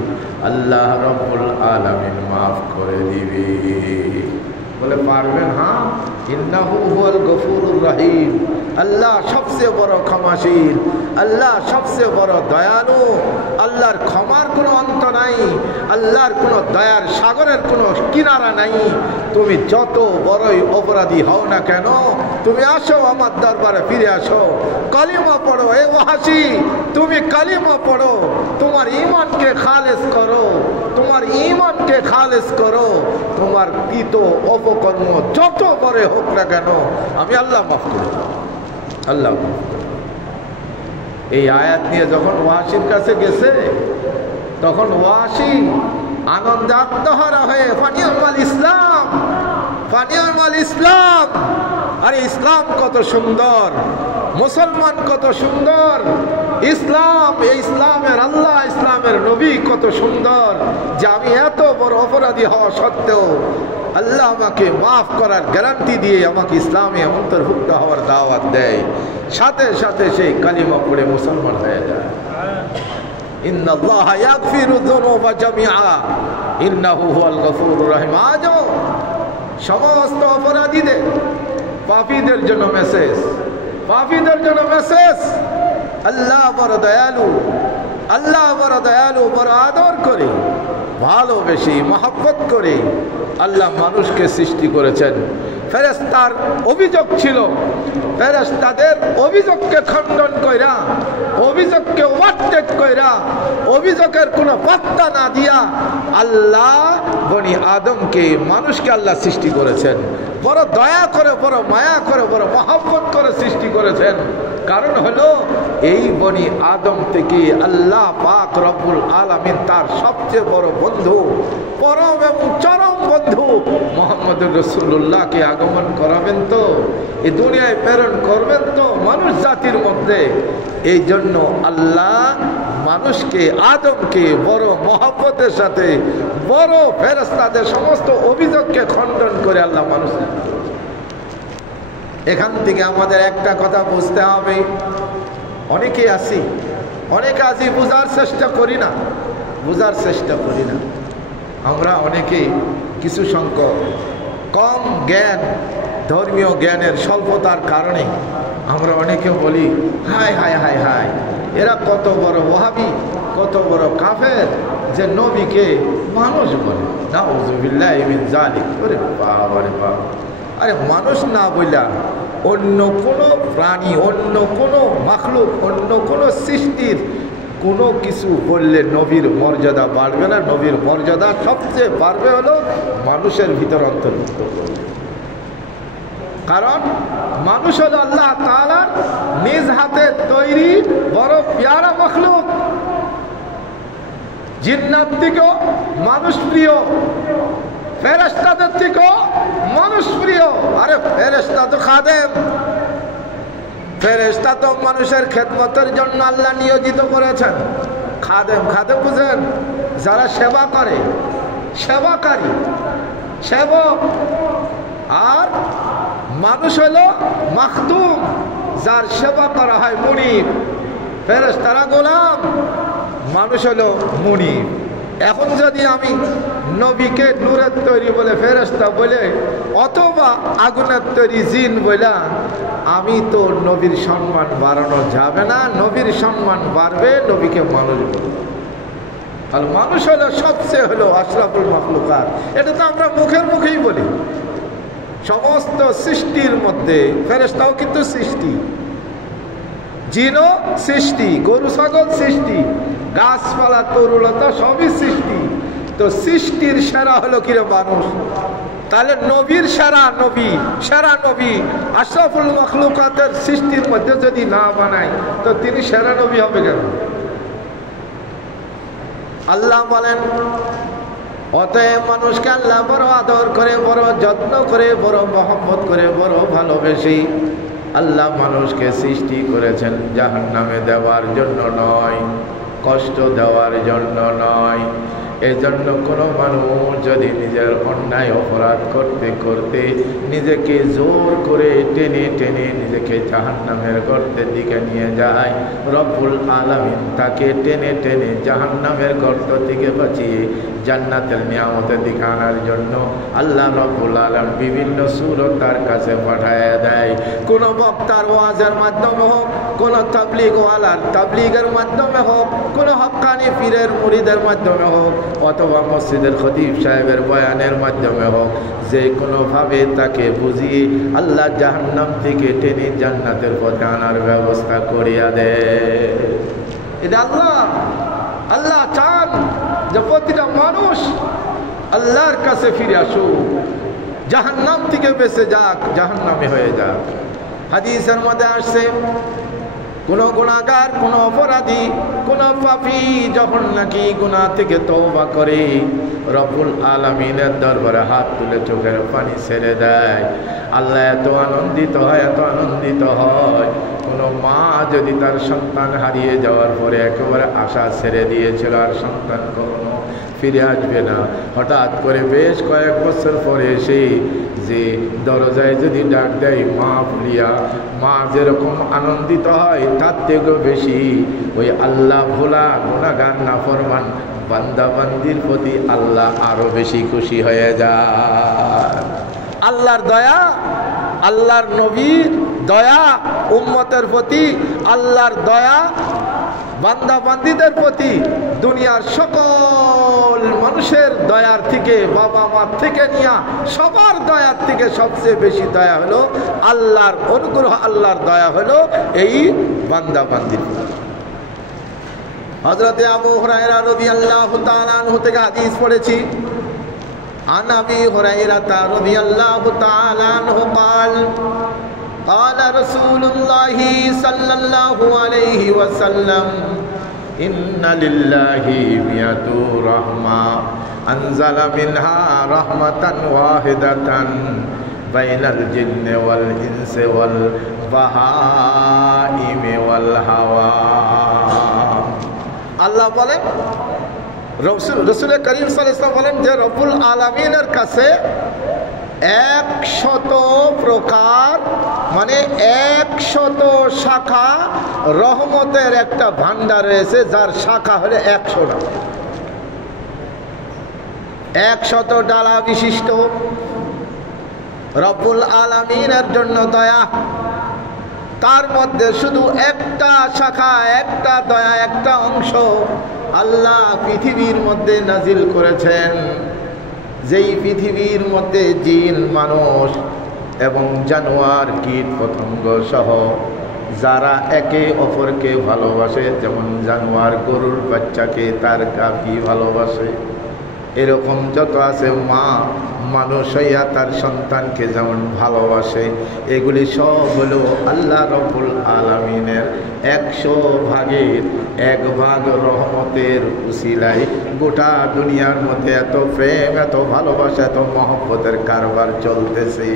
আল্লাহ রব্বুল আলামিন মাফ করে দিবে। বলে পারবেন? হ্যাঁ। ইন্নাহু হুয়াল গফুরুর রহিম, আল্লাহ সবচেয়ে বড় ক্ষমাশীল, আল্লাহ সবচেয়ে বড় দয়ালু। আল্লাহর ক্ষমার কোনো অন্ত নাই, আল্লাহর কোনো দয়ার সাগরের কোনো কিনারা নাই। তুমি যত বড়ই অপরাধী হও না কেন, তুমি আসো আমার দরবারে, ফিরে আসো, কালিমা পড়ো। এ ওয়াহাশী, তুমি কালিমা পড়ো, তোমার ঈমানকে খালেস করো, তোমার ঈমানকে খালেস করো, তোমার কৃত অপকর্ম যত বড় হোক না কেন আমি আল্লাহ মাফ করে দেব, আল্লাহ মাফ করে। এই আয়াত নিয়ে যখন ওয়াহাশীর কাছে গেছে, তখন ওয়াহাশী আনন্দে আত্মহারা হয়ে ফানিয়াল ইসলাম, ফানিয়াল ইসলাম, আরে ইসলাম কত সুন্দর, মুসলমান কত সুন্দর, ইসলাম, এই ইসলামের আল্লাহ, ইসলামের নবী কত সুন্দর, যে আমি এত বড় অপরাধী হওয়া সত্ত্বেও আল্লাহ আমাকে মাফ করার গ্যারান্টি দিয়ে আমাকে ইসলামে অন্তর্ভুক্ত হওয়ার দাওয়াত দেয়। সাথে সাথে সেই কালিমা পড়ে মুসলমান হয়ে যায়। ইন্নাল্লাহা ইয়াগফিরু যুনুবা জামিআ ইন্নাহু হুয়াল গফুরুর রহিম। আজও সমস্ত অপরাধীদের, পাপীদের জন্য মেসেজ, পাপীদের জন্য মেসেজ, আল্লাহ বড় দয়ালু, আল্লাহ বড় দয়ালু, বড় আদর করে, ভালোবেসে মহব্বত করে আল্লাহ মানুষকে সৃষ্টি করেছেন। ফেরেশতার অভিযোগ ছিল, ফেরেশতাদের অভিযোগকে খণ্ডন কইরা, অভিযোগকে ওভারটেক কইরা, অভিযোগের কোনো পাত্তা না দিয়া আল্লাহ বনি আদমকে, মানুষকে আল্লাহ সৃষ্টি করেছেন। বড় দয়া করে, বড় মায়া করে, বড় মহব্বত করে সৃষ্টি করেছেন। কারণ হলো এই বনি আদম থেকে আল্লাহ পাক রব্বুল আলামিন তার সবচেয়ে বড় বন্ধু, পরম এবং চরম বন্ধু মুহাম্মদুর রাসূলুল্লাহকে আগমন করাবেন, তো এই দুনিয়ায় প্রেরণ করবেন তো মানুষ জাতির মধ্যে। এই জন্য আল্লাহ মানুষকে, আদমকে বড় মহব্বতের সাথে, বড় ফেরেশতাদের সমস্ত অভিযোগকে খণ্ডন করে আল্লাহ মানুষ। এখান থেকে আমাদের একটা কথা বুঝতে হবে, অনেকে আছি বোঝার চেষ্টা করি না, আমরা অনেকে কিছু সংখ্যক কম জ্ঞান, ধর্মীয় জ্ঞানের স্বল্পতার কারণে আমরা অনেকে বলি, হায় হায় হায় হায়, এরা কত বড় ওয়াহাবি, কত বড় কাফের যে নবীকে মানুষ বলে। নাউযুবিল্লাহি মিন যালিক। ওরে বাবা রে বাবা, আরে মানুষ না বইলা অন্য কোনো প্রাণী, অন্য কোনো মাখলুক, অন্য কোনো সৃষ্টির কোনো কিছু বললে নবীর মর্যাদা বাড়বে না। নবীর মর্যাদা সবচেয়ে বাড়বে হলো মানুষের ভিতর অন্তর্ভুক্ত করবে। কারণ মানুষ হলো আল্লাহ তাআলার নিজ হাতে তৈরি বড় পেয়ারা মাখলুক। জিন্নাত থেকেও মানুষ প্রিয়, ফেরেশতাদের থেকেও মানুষ প্রিয়। আরে ফেরেশতা তো খাদেম, ফেরেশতা তো মানুষের খেদমতের জন্য আল্লাহ নিয়োজিত করেছেন। খাদেম, খাদেম বুঝেন, যারা সেবা করে, সেবাকারী, সেবক। আর মানুষ হলো মাখদুম, যার সেবা করা হয়, মুনিব। ফেরেশতারা গোলাম, মানুষ হলো মুনিব। এখন যদি আমি নবীকে নূরের তৈরি বলে ফেরেশতা বলে, অথবা আগুনের তৈরি জিন বলে, আমি তো নবীর সম্মান বাড়ানো যাবে না। নবীর সম্মান বাড়বে নবীকে মানুষ বলবে। আর মানুষ হলো সবচেয়ে হলো আশরাফুল মাখলুকাত। এটা তো আমরা মুখের মুখেই বলি। সমস্ত সৃষ্টির মধ্যে ফেরেশতাও কিন্তু সৃষ্টি, জিনও সৃষ্টি, গরু ছাগল সৃষ্টি, গাছপালা তরুলতা সবই সৃষ্টি। তো সৃষ্টির সেরা হলো কিরে মানুষ। তাহলে নবীর সেরা নবী আশরাফুল মাখলুকাতের সৃষ্টির মধ্যে যদি না বানায়, তো তিনি সেরা নবী হবে কেন? আল্লাহ বলেন, অতএব মানুষকে আল্লাহ বড় আদর করে, বড় যত্ন করে, বড় মহব্বত করে, বড় ভালোবেসে আল্লাহ মানুষকে সৃষ্টি করেছেন জাহান্নামে দেওয়ার জন্য নয়, কষ্ট দেওয়ার জন্য নয়। এজন্য কোনো মানুষ যদি নিজের অন্যায় অপরাধ করতে করতে নিজেকে জোর করে টেনে টেনে নিজেকে জাহান্নামের গর্তের দিকে নিয়ে যায়, রব্বুল আলামিন তাকে টেনে টেনে জাহান্নামের গর্ত থেকে বাঁচিয়ে জান্নাতের নিয়ামতের দিকে আনার জন্য আল্লাহ রব্বুল আলামিন বিভিন্ন সূরত তার কাছে পাঠায় দেয়। কোনো বক্তার ওয়াজের মাধ্যমে হোক, কোনো তাবলীগওয়ালার তাবলীগের মাধ্যমে হোক, কোনো হক্কানি পীরের মুরিদের মাধ্যমে হোক, অথবা মসজিদের খতিব সাহেবের বয়ানের মাধ্যমে হোক, যে কোনোভাবে তাকে বুঝিয়ে আল্লাহ জাহান্নাম থেকে টেনে জান্নাতের পথে আনার ব্যবস্থা করিয়া দেয়। এটা আল্লাহ চান যে প্রতিটা মানুষ আল্লাহর কাছে ফিরে আসুক, জাহান্নাম থেকে বেঁচে যাক, জাহান্নামে হয়ে যাক। হাদিসের মধ্যে আসছে, কোন গুনাহগার, কোন অপরাধী, কোন পাপী যখন নাকি গুনাহ থেকে তওবা করে, রব্বুল আলামিনের দরবারে হাত তুলে চোখের পানি ছেড়ে দেয়, আল্লাহ এত আনন্দিত হয়, এত আনন্দিত হয়। কোনো মা যদি তার সন্তান হারিয়ে যাওয়ার পরে একেবারে আশা ছেড়ে দিয়েছিল আর সন্তান কখনো ফিরে আসবে না, হঠাৎ করে বেশ কয়েক বছর পরে এসে যে দরজায় যদি ডাক দেয় মা বলিয়া, মা যেরকম আনন্দিত হয় তার থেকেও বেশি ওই আল্লাহ ভোলা গুনাহগার নাফরমান বান্দা বান্দির প্রতি আল্লাহ আরো বেশি খুশি হয়ে যায়। আল্লাহর দয়া, আল্লাহর নবীর দয়া, উম্মতের প্রতি আল্লাহর দয়া বান্দা বান্দীদের প্রতি দুনিয়ার সকল মানুষের দয়ার থেকে, বাবা মা থেকে নিয়ে সবার দয়ার থেকে সবচেয়ে বেশি দয়া হলো আল্লাহর অনুগ্রহ, আল্লাহর দয়া হলো এই বান্দা বান্দীর। হযরতে আবু হুরায়রা রাদিয়াল্লাহু তাআলা আনহু থেকে হাদিস পড়েছি, আন আবি হুরায়রা রাদিয়াল্লাহু তাআলা আনহু قال قال رسول الله صلى الله عليه وسلم إن لله مئة رحمة أنزل منها رحمة واحدة بين الجن والإنس والبهائم والحوام। আল্লাহ বলেন, রাসূল করিম সাল্লাল্লাহু আলাইহি ওয়াসাল্লাম বলেন যে রব্বুল আলামিনের কাছে 100 প্রকার মানে 100 শাখা রহমতের একটা ভান্ডার রয়েছে, যার শাখা হলে 100টা, 100 ডালা বিশিষ্ট রব্বুল আলামিনের জন্য দয়া। তার মধ্যে শুধু একটা শাখা, একটা দয়া, একটা অংশ আল্লাহ পৃথিবীর মধ্যে নাজিল করেছেন, যেই পৃথিবীর মধ্যে জিন, মানুষ এবং জানোয়ার, কীট পতঙ্গ সহ যারা একে অপরকে ভালোবাসে, যেমন জানোয়ার গরুর বাচ্চাকে তার গাভী ভালোবাসে, এরকম যত আছে মা মানুষ হইয়া তার সন্তানকে যেমন ভালোবাসে, এগুলি সব হলো আল্লাহ রব্বুল আলামিনের 100 ভাগের 1 ভাগ রহমতের উসিলায় গোটা দুনিয়ার মধ্যে এত প্রেম, এত ভালোবাসা, এত মহব্বতের কারবার চলতেছে।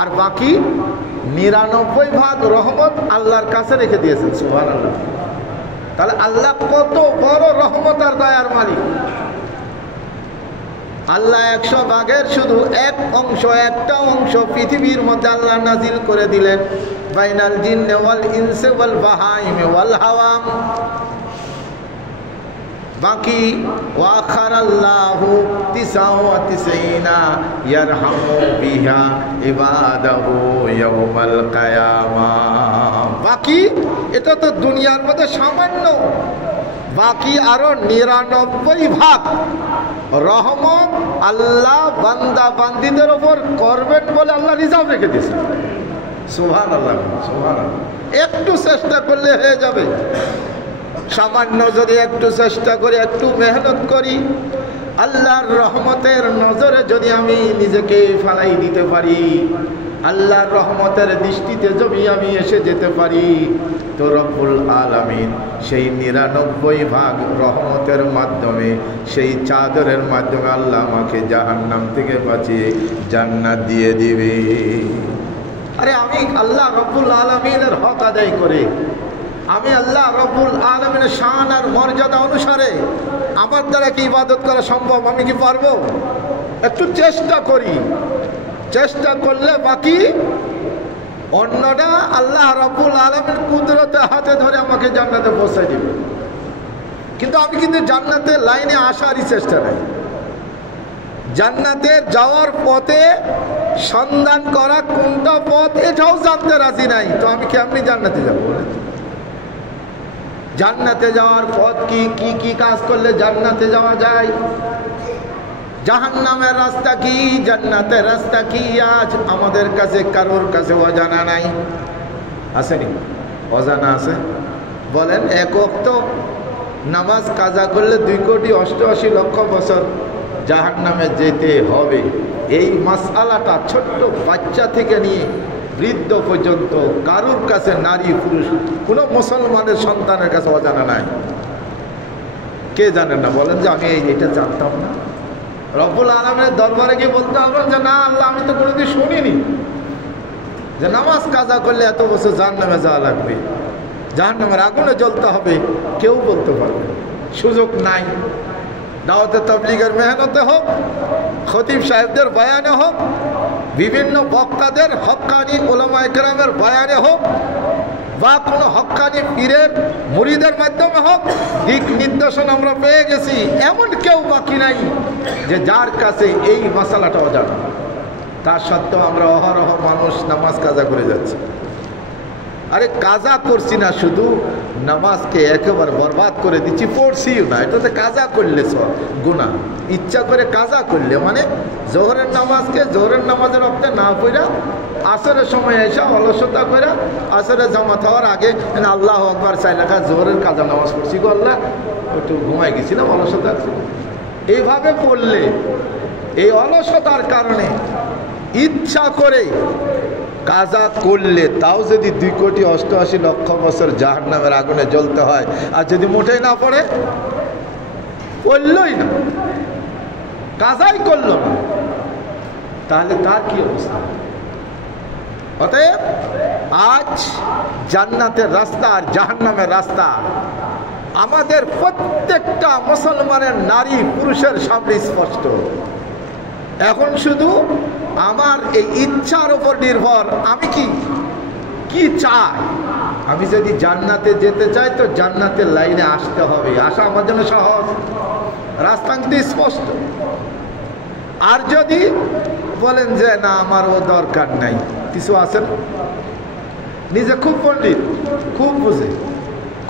আর বাকি 99 ভাগ রহমত আল্লাহর কাছে রেখে দিয়েছেন। সুবহানাল্লাহ। তাহলে আল্লাহ কত বড় রহমত আর দয়ার মালিক। আল্লাহ 100 ভাগের শুধু এক অংশ, একটা অংশ পৃথিবীর মধ্যে আল্লাহ নাজিল করে দিলেন, বাইনাল জিন্নে ওয়াল ইনসি ওয়াল বাহাইম ওয়াল হাওয়াম। বাকি ওয়াখারাল্লাহু 99 ইয়ারহামু বিহা ইবাদাহু ইয়াউমাল কিয়ামাহ। বাকি এটা তো দুনিয়ার মধ্যে সামান্য, বাকি আরো 99 ভাগ রহমত আল্লাহ বান্দা বান্দীদের ওপর করবেন বলে আল্লাহ রিজার্ভ রেখে দিয়েছেন। সুবহানাল্লাহ, সুবহানাল্লাহ। একটু চেষ্টা করলে হয়ে যাবে। সামান্য যদি একটু চেষ্টা করি, একটু মেহনত করি, আল্লাহর রহমতের নজরে যদি আমি নিজেকে ফালাই দিতে পারি, আল্লাহর রহমতের দৃষ্টিতে যদি আমি এসে যেতে পারি, তো রব্বুল আলামিন সেই 99 ভাগ রহমতের মাধ্যমে, সেই চাদরের মাধ্যমে আল্লাহ আমাকে জাহান্নাম থেকে বাঁচিয়ে জান্নাত দিয়ে দিবে। আরে আমি আল্লাহ রব্বুল আলামিনের হক আদায় করে, আমি আল্লাহ রব্বুল আলামিনের শান আর মর্যাদা অনুসারে আমার দ্বারা কি ইবাদত করা সম্ভব? আমি কি পারবো? একটু চেষ্টা করি, চেষ্টা করলে বাকি অন্যটা আল্লাহ রব্বুল আলামিন কুদরতে হাতে ধরে আমাকে জান্নাতে পৌঁছে দিবে। কিন্তু আমি কিন্তু জান্নাতের লাইনে আসারই চেষ্টা নাই, জান্নাতে যাওয়ার পথে সন্ধান করা কোনটা পথ এটাও জানতে রাজি নাই। তো আমি কেমনি জান্নাতে যাবো? জান্নাতে যাওয়ার পথ কি, কি কি কাজ করলে জান্নাতে যাওয়া যায়, জাহান্নামের রাস্তা কি, জান্নাতের রাস্তা কি, আজ আমাদের কাছে কারোর কাছে অজানা নাই। আসেনি? অজানা আছে? বলেন, এক ওয়াক্ত নামাজ কাজা করলে 2,88,00,000 বছর জাহান্নামে যেতে হবে। এই মাসআলাটা ছোট্ট বাচ্চা থেকে নিয়ে বৃদ্ধ পর্যন্ত কারোর কাছে, নারী পুরুষ কোনো মুসলমানের সন্তানের কাছে অজানা নাই। কে জানেন না? বলেন যে আমি এটা জানতাম না। রব্বুল আলামিনের দরবারে গিয়ে বলতে হবে যে না আল্লাহ, আমি তো কোনোদিন শুনিনি যে নামাজ কাজা করলে এত বছর জাহান্নামে যাওয়া লাগবে, জাহান্নামের আগুনে জ্বলতে হবে। কেউ বলতে পারবে, সুযোগ নাই। দাওয়াতে তাবলীগের মেহনতে হোক, খতিব সাহেবদের বয়ানে হোক, বিভিন্ন বক্তাদের হক্কানি উলামায়ে কেরামের বয়ানে হোক, বা কোনো হক্কানি পীরের মুরিদের মাধ্যমে হোক, দিক নির্দেশন আমরা পেয়ে গেছি। এমন কেউ বাকি নাই যে যার কাছে এই মশালাটা অজানা। তা সত্ত্বেও আমরা অহরহ মানুষ নামাজ কাজা করে যাচ্ছি। আরে কাজা করছি না, শুধু নামাজকে একেবারে বরবাদ করে দিচ্ছি, পড়ছিও না, এটাতে কাজা করলে সব গুনাহ। ইচ্ছা করে কাজা করলে মানে জোহরের নামাজকে জোহরের নামাজের রক্তে না পড়া আসরের সময় এসে অলসতা করে আসরে জামাত হওয়ার আগে আল্লাহ আকবার চাই লেখা জোহরের কাজা নামাজ পড়ছি গো আল্লাহ, একটু ঘুমাই গেছিলাম, অলসতা আছে। এইভাবে পড়লে এই অলসতার কারণে ইচ্ছা করে কাজা করলে তাও যদি 2,88,00,000 বছর জাহান্নামের আগুনে জ্বলতে হয়, আর যদি মোটেই না পড়ে, পড়লই না, কাজাই করলো না, তাহলে তার কি অবস্থা? অতএব আজ জান্নাতের রাস্তা আর জাহান্নামের রাস্তা আমাদের প্রত্যেকটা মুসলমানের নারী পুরুষের সামনে স্পষ্ট। এখন শুধু আমার এই ইচ্ছার উপর নির্ভর, আমি কি চাই। আমি যদি জান্নাতে যেতে চাই তো জান্নাতের লাইনে আসতে হবে, আসা আমার জন্য সহজ, রাস্তা কিন্তু স্পষ্ট। আর যদি বলেন যে না আমার ও দরকার নাই, কিছু আছেন নিজে খুব পণ্ডিত, খুব বুঝে,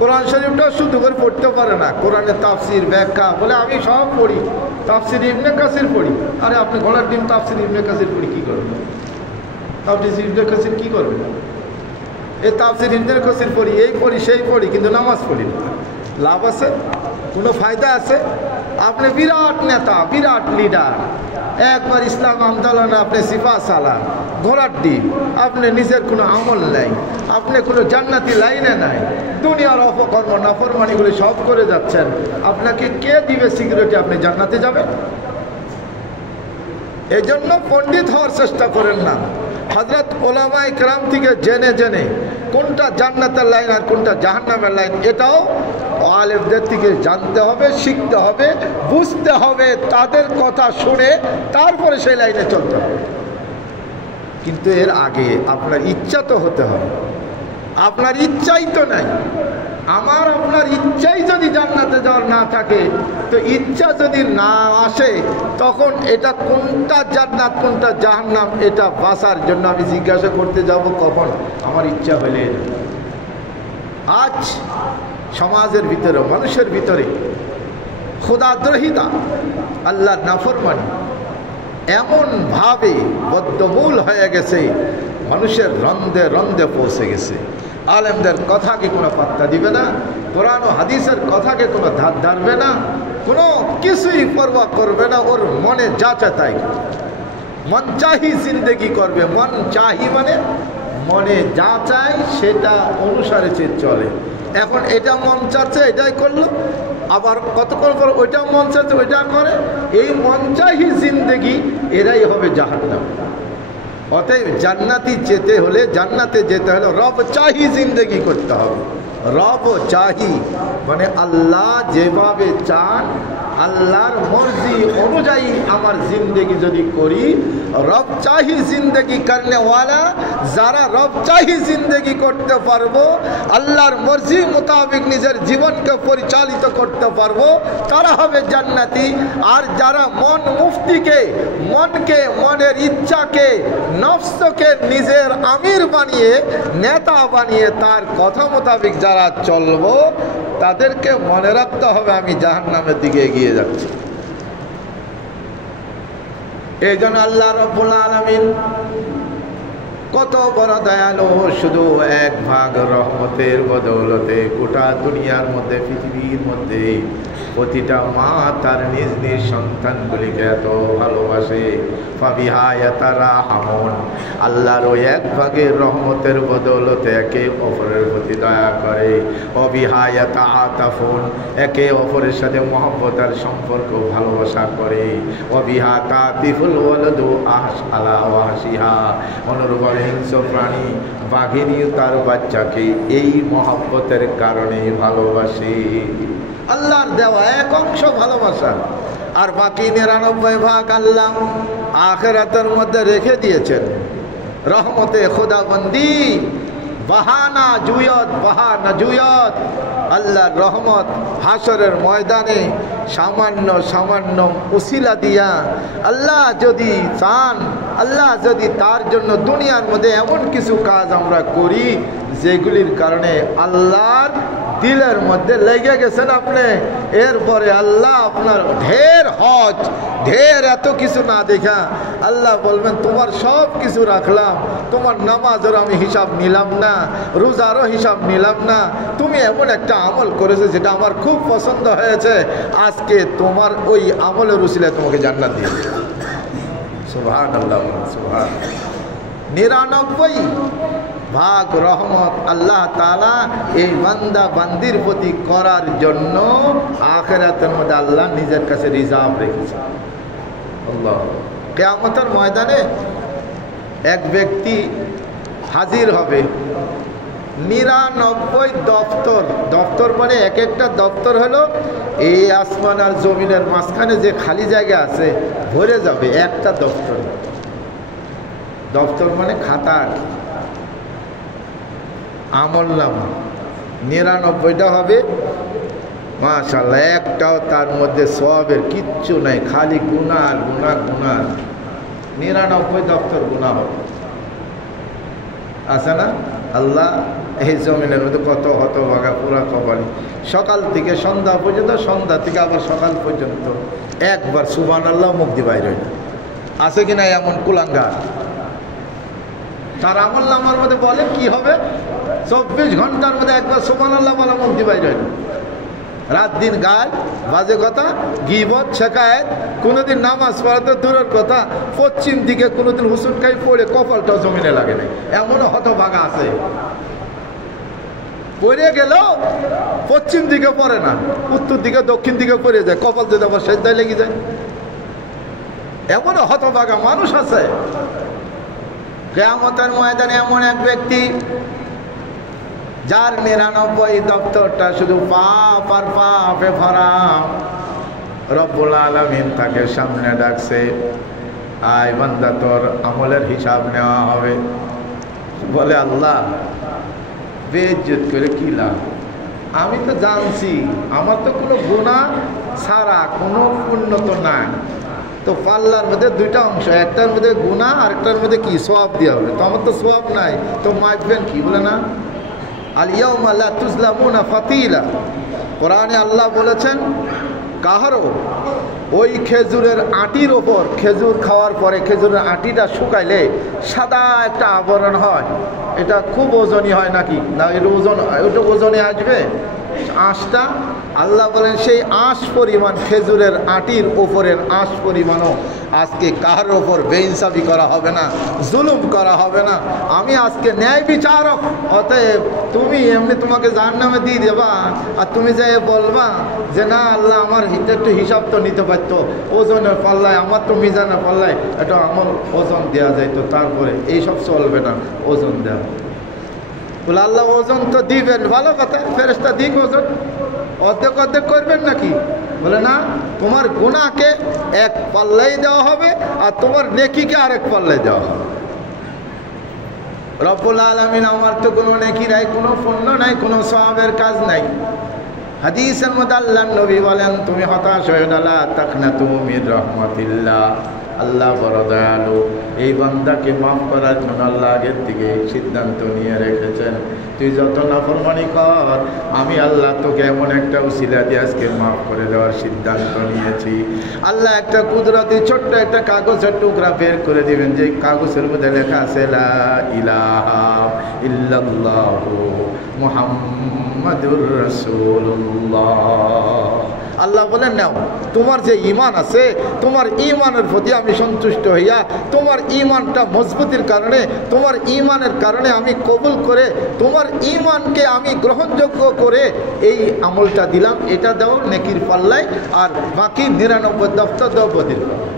কোরআন শরীফটা শুধু করে পড়তে পারে না, কোরআনের তাফসির ব্যাখ্যা বলে আমি সব পড়ি, তাফসির ইবনে কাসির পড়ি। আরে আপনি ঘোড়ার ডিম তাফসির ইবনে কাসির পড়ি কী করবেন? তাফসির ইবনে কাসির কী করবেন? এই তাফসির ইবনে কাসির পড়ি, এই পড়ি সেই পড়ি, কিন্তু নামাজ পড়ি না। লাভ আছে? কোনো ফায়দা আছে? আপনি বিরাট নেতা, বিরাট লিডার, একবার ইসলাম আন্দোলনে আপনি সিফা সালা, ঘোড়ার ডিম, আপনি নিজের কোনো আমল নাই, আপনি কোনো জান্নাতি লাইনে নাই, দুনিয়ার অপকর্ম নাফরমানিগুলি সব করে যাচ্ছেন, আপনাকে কে দিবে সিকিউরিটি আপনি জান্নাতে যাবেন? এই জন্য পণ্ডিত হওয়ার চেষ্টা করেন না, হযরত ওলামায়ে কেরাম থেকে জেনে জেনে কোনটা জান্নাতের লাইন আর কোনটা জাহান্নামের লাইন, এটাও আলেমদের থেকে জানতে হবে, শিখতে হবে, বুঝতে হবে, তাদের কথা শুনে তারপরে সেই লাইনে চলতে হবে। কিন্তু এর আগে আপনার ইচ্ছা তো হতে হবে। আপনার ইচ্ছাই তো নাই, আমার আপনার ইচ্ছাই যদি জান্নাতে যাওয়ার না থাকে, তো ইচ্ছা যদি না আসে, তখন এটা কোনটা জান্নাত কোনটা জাহান্নাম এটা বাঁচার জন্য আমি জিজ্ঞাসা করতে যাব কখন? আমার ইচ্ছা হলে। আজ সমাজের ভিতরে, মানুষের ভিতরে খোদাদ্রোহিতা, আল্লাহর নাফরমানি এমনভাবে বদ্ধমূল হয়ে গেছে, মানুষের রন্ধে রন্ধে পৌঁছে গেছে। আলেমদের কথাকে কোনো পাত্তা দিবে না, কোরআন ও হাদিসের কথাকে কোনো ধার ধারবে না, কোনো কিছুই পরোয়া করবে না, ওর মনে যা চায় তাই মন চাহি জিন্দেগি করবে। মন চাহি মানে মনে যা চায় সেটা অনুসারে চলে। এখন এটা মন চাচ্ছে এটাই করলো, আবার কতক্ষণ পর ওইটা মন চাচ্ছে ওইটা করে, এই মন চাহি জিন্দেগি, এরাই হবে জাহান্নাম। অতএব জান্নাতে যেতে হলে রব চাহি জিন্দেগি করতে হবে। রব চাহি মানে আল্লাহ যেভাবে চান, আল্লাহর মর্জি অনুযায়ী আমার জিন্দেগি যদি করি, রব চাহি জিন্দেগি করনেওয়ালা যারা রব চাহি জিন্দেগি করতে পারবো, আল্লাহর মর্জি মোতাবেক নিজের জীবনকে পরিচালিত করতে পারবো, তারা হবে জান্নাতি। আর যারা মন মুফতিকে, মনকে, মনের ইচ্ছাকে, নফসকে নিজের আমির বানিয়ে, নেতা বানিয়ে তার কথা মোতাবেক যারা চলবো, তাদেরকে মনে রাখতে হবে আমি জাহান্নামের দিকে এগিয়ে যাচ্ছি। এই জন্য আল্লাহ রাব্বুল আলামিন কত বড় দয়ালু, শুধু এক ভাগ রহমতের বদৌলতে গোটা দুনিয়ার মধ্যে, পৃথিবীর মধ্যে প্রতিটা মা তার নিজ নিজ সন্তানগুলিকে এত ভালোবাসে। ফাবিহা ইয়াতারাহামুন, আল্লাহর ওই এক ভাগের রহমতের বদৌলতে একে অপরের প্রতি দয়া করে। অবিহা ইয়াতাআতাফুন, একে অপরের সাথে মহব্বত আর সম্পর্ক ভালোবাসা করে। অবিহা তাতিফুল ওয়ালাদু আলা ওয়াহশিহা, অনুরূপ হিংস্র প্রাণী বাঘিনীও তার বাচ্চাকে এই মহব্বতের কারণে ভালোবাসে। আল্লাহর দেওয়া এক অংশ ভালোবাসা, আর বাকি ৯৯ ভাগ আল্লাহ আখিরাতের মধ্যে রেখে দিয়েছেন। রহমতে খোদাবন্দি, বাহানা জুয়ত, বাহানা জুয়ত, আল্লাহর রহমত হাসরের ময়দানে সামান্য সামান্য উসিলা দিয়া আল্লাহ যদি চান, আল্লাহ যদি তার জন্য দুনিয়ার মধ্যে এমন কিছু কাজ আমরা করি যেগুলির কারণে আল্লাহর দিলের মধ্যে লেগে গেছেন আপনি, এরপরে আল্লাহ আপনার ঢের হজ ঢের এত কিছু না দেখা আল্লাহ বলবেন তোমার সব কিছু রাখলাম, তোমার নামাজের আমি হিসাব নিলাম না, রোজারও হিসাব নিলাম না, তুমি এমন একটা আমল করেছো যেটা আমার খুব পছন্দ হয়েছে, আজকে তোমার ওই আমলের উসিলায় তোমাকে জান্নাত দিয়ে দিলাম। সুবহানাল্লাহ, সুবহান। 99 ভাগ রহমত আল্লাহ তাআলা এই বান্দা বান্দির প্রতি করার জন্য আখিরাতের মধ্যে আল্লাহ নিজের কাছে রিজার্ভ রেখেছে। আল্লাহ, কিয়ামতের ময়দানে এক ব্যক্তি হাজির হবে, 99 দপ্তর, দপ্তর মানে এক একটা দপ্তর হলো এই আসমান আর জমিনের মাঝখানে যে খালি জায়গা আছে ভরে যাবে একটা দপ্তর। দপ্তর মানে খাতা, আমলনামা 99টা হবে, মাশাআল্লাহ, একটাও তার মধ্যে সওয়াবের কিচ্ছু নাই, খালি গুনাহ আর গুনাহ গুনাহ। 99 দপ্তর গুনাহ হবে, আছে না? আল্লাহ এই জমিনের মধ্যে কত হতভাগা পুরা কপালি, সকাল থেকে সন্ধ্যা পর্যন্ত, সন্ধ্যা থেকে আবার সকাল পর্যন্ত একবার সুবহানাল্লাহ মুখ দিয়ে বাইরে হয় না। আছে কিনা এমন কুলাঙ্গার? তার আমলনামার মধ্যে বলে কি হবে, 24 ঘন্টার মধ্যে একবার সুবহানাল্লাহ বলা মুখ দিয়ে বাইরে হয় না। রাত দিন গায় বাজে কথা, গীবত, শেকায়েত, কোনোদিন নামাজ পড়াতে দূরের কথা, পশ্চিম দিকে কোনোদিন হুসুন খাই পড়ে কপালটা জমিনে লাগে নাই, এমনও হতভাগা আছে। পড়ে গেলেও পশ্চিম দিকে পড়ে না, উত্তর দিকে দক্ষিণ দিকে পড়ে যায়, কপাল যদি আবার সেজদায় লেগে যায়, এমনও হতভাগা মানুষ আছে। কিয়ামতের ময়দানে এমন এক ব্যক্তি যার 99 দপ্তরটা শুধু পাপ আর পাপে ভরা, রব্বুল আলামিন তাকে সামনে ডাকছে, আয় বান্দা তোর আমলের হিসাব নেওয়া হবে। বলে আল্লাহ বেইজ্জত করে কি লাভ, আমি তো জানছি আমার তো কোনো গুনাহ ছাড়া কোনো পুণ্য তো নাই, তো পাল্লার মধ্যে দুইটা অংশ, একটার মধ্যে গুনাহ আর একটার মধ্যে কি সওয়াব দেওয়া হবে, তো আমার তো সওয়াব নাই, তো মাপবেন কি? বলে না, আল ইয়াউমা লা তুজলামুনা ফাতিলা। কোরআনে আল্লাহ বলেছেন কাহারও ওই খেজুরের আটির ওপর, খেজুর খাওয়ার পরে খেজুরের আটিটা শুকাইলে সাদা একটা আবরণ হয়, এটা খুব ওজনই হয় নাকি না? এটা ওজন, ওটা ওজনে আসবে আঁশটা। আল্লাহ বলেন সেই আঁশ পরিমাণ খেজুরের আটির ওপরের আঁশ পরিমাণও আজকে কার ওপর বেইনসাফি করা হবে না, জুলুম করা হবে না। আমি আজকে ন্যায় বিচারক, অতএব তুমি এমনি তোমাকে জাহান্নামে দিয়ে দেবা, আর তুমি যাই বলবা যে না আল্লাহ আমার একটু হিসাব তো নিতে পারতো, ওজনের পাল্লায়, আমার তো মিজানের পাল্লায় এটা আমার ওজন দেওয়া যায়, তো তারপরে এইসব চলবে না, ওজন দেওয়া। বলে আল্লাহ ওজন তো দিবেন, ভালো কথা, ফেরেশতা দিক ওজন, অর্ধেক অর্ধেক করবেন নাকি? বলে না, তোমার গুনাহকে এক পাল্লাই দেওয়া হবে আর তোমার নেকিকে আরেক পাল্লাই দেওয়া হবে। রব্বুল আলামিন আমার তো কোনো নেকি নাই, কোনো পুণ্য নাই, কোনো সওয়াবের কাজ নাই। হাদিসের মধ্যে আল্লাহর নবী বলেন তুমি হতাশ হয়ে না, লা তাকনাতু মির রাহমাতিল্লাহ, আল্লাহ বড় দয়ালু, এই বান্দাকে মাফ করার জন্য আল্লাহ আগের থেকে সিদ্ধান্ত নিয়ে রেখেছেন, তুই যত নাফরমানি কর আমি আল্লাহ তোকে এমন একটা উসিলা দিয়ে আজকে মাফ করে দেওয়ার সিদ্ধান্ত নিয়েছি। আল্লাহ একটা কুদরতি ছোট্ট একটা কাগজের টুকরা বের করে দিবেন, যে কাগজের মধ্যে লেখা আছে লা ইলাহা ইল্লাল্লাহু মুহাম্মাদুর রাসূলুল্লাহ। আল্লাহ বলেন নাও, তোমার যে ঈমান আছে, তোমার ঈমানের প্রতি আমি সন্তুষ্ট হইয়া তোমার ঈমানটা মজবুতির কারণে, তোমার ঈমানের কারণে আমি কবুল করে তোমার ঈমানকে আমি গ্রহণযোগ্য করে এই আমলটা দিলাম, এটা দাও নেকির পাল্লায়, আর বাকি 99 দপ্তর দাও বদির পাল্লায়।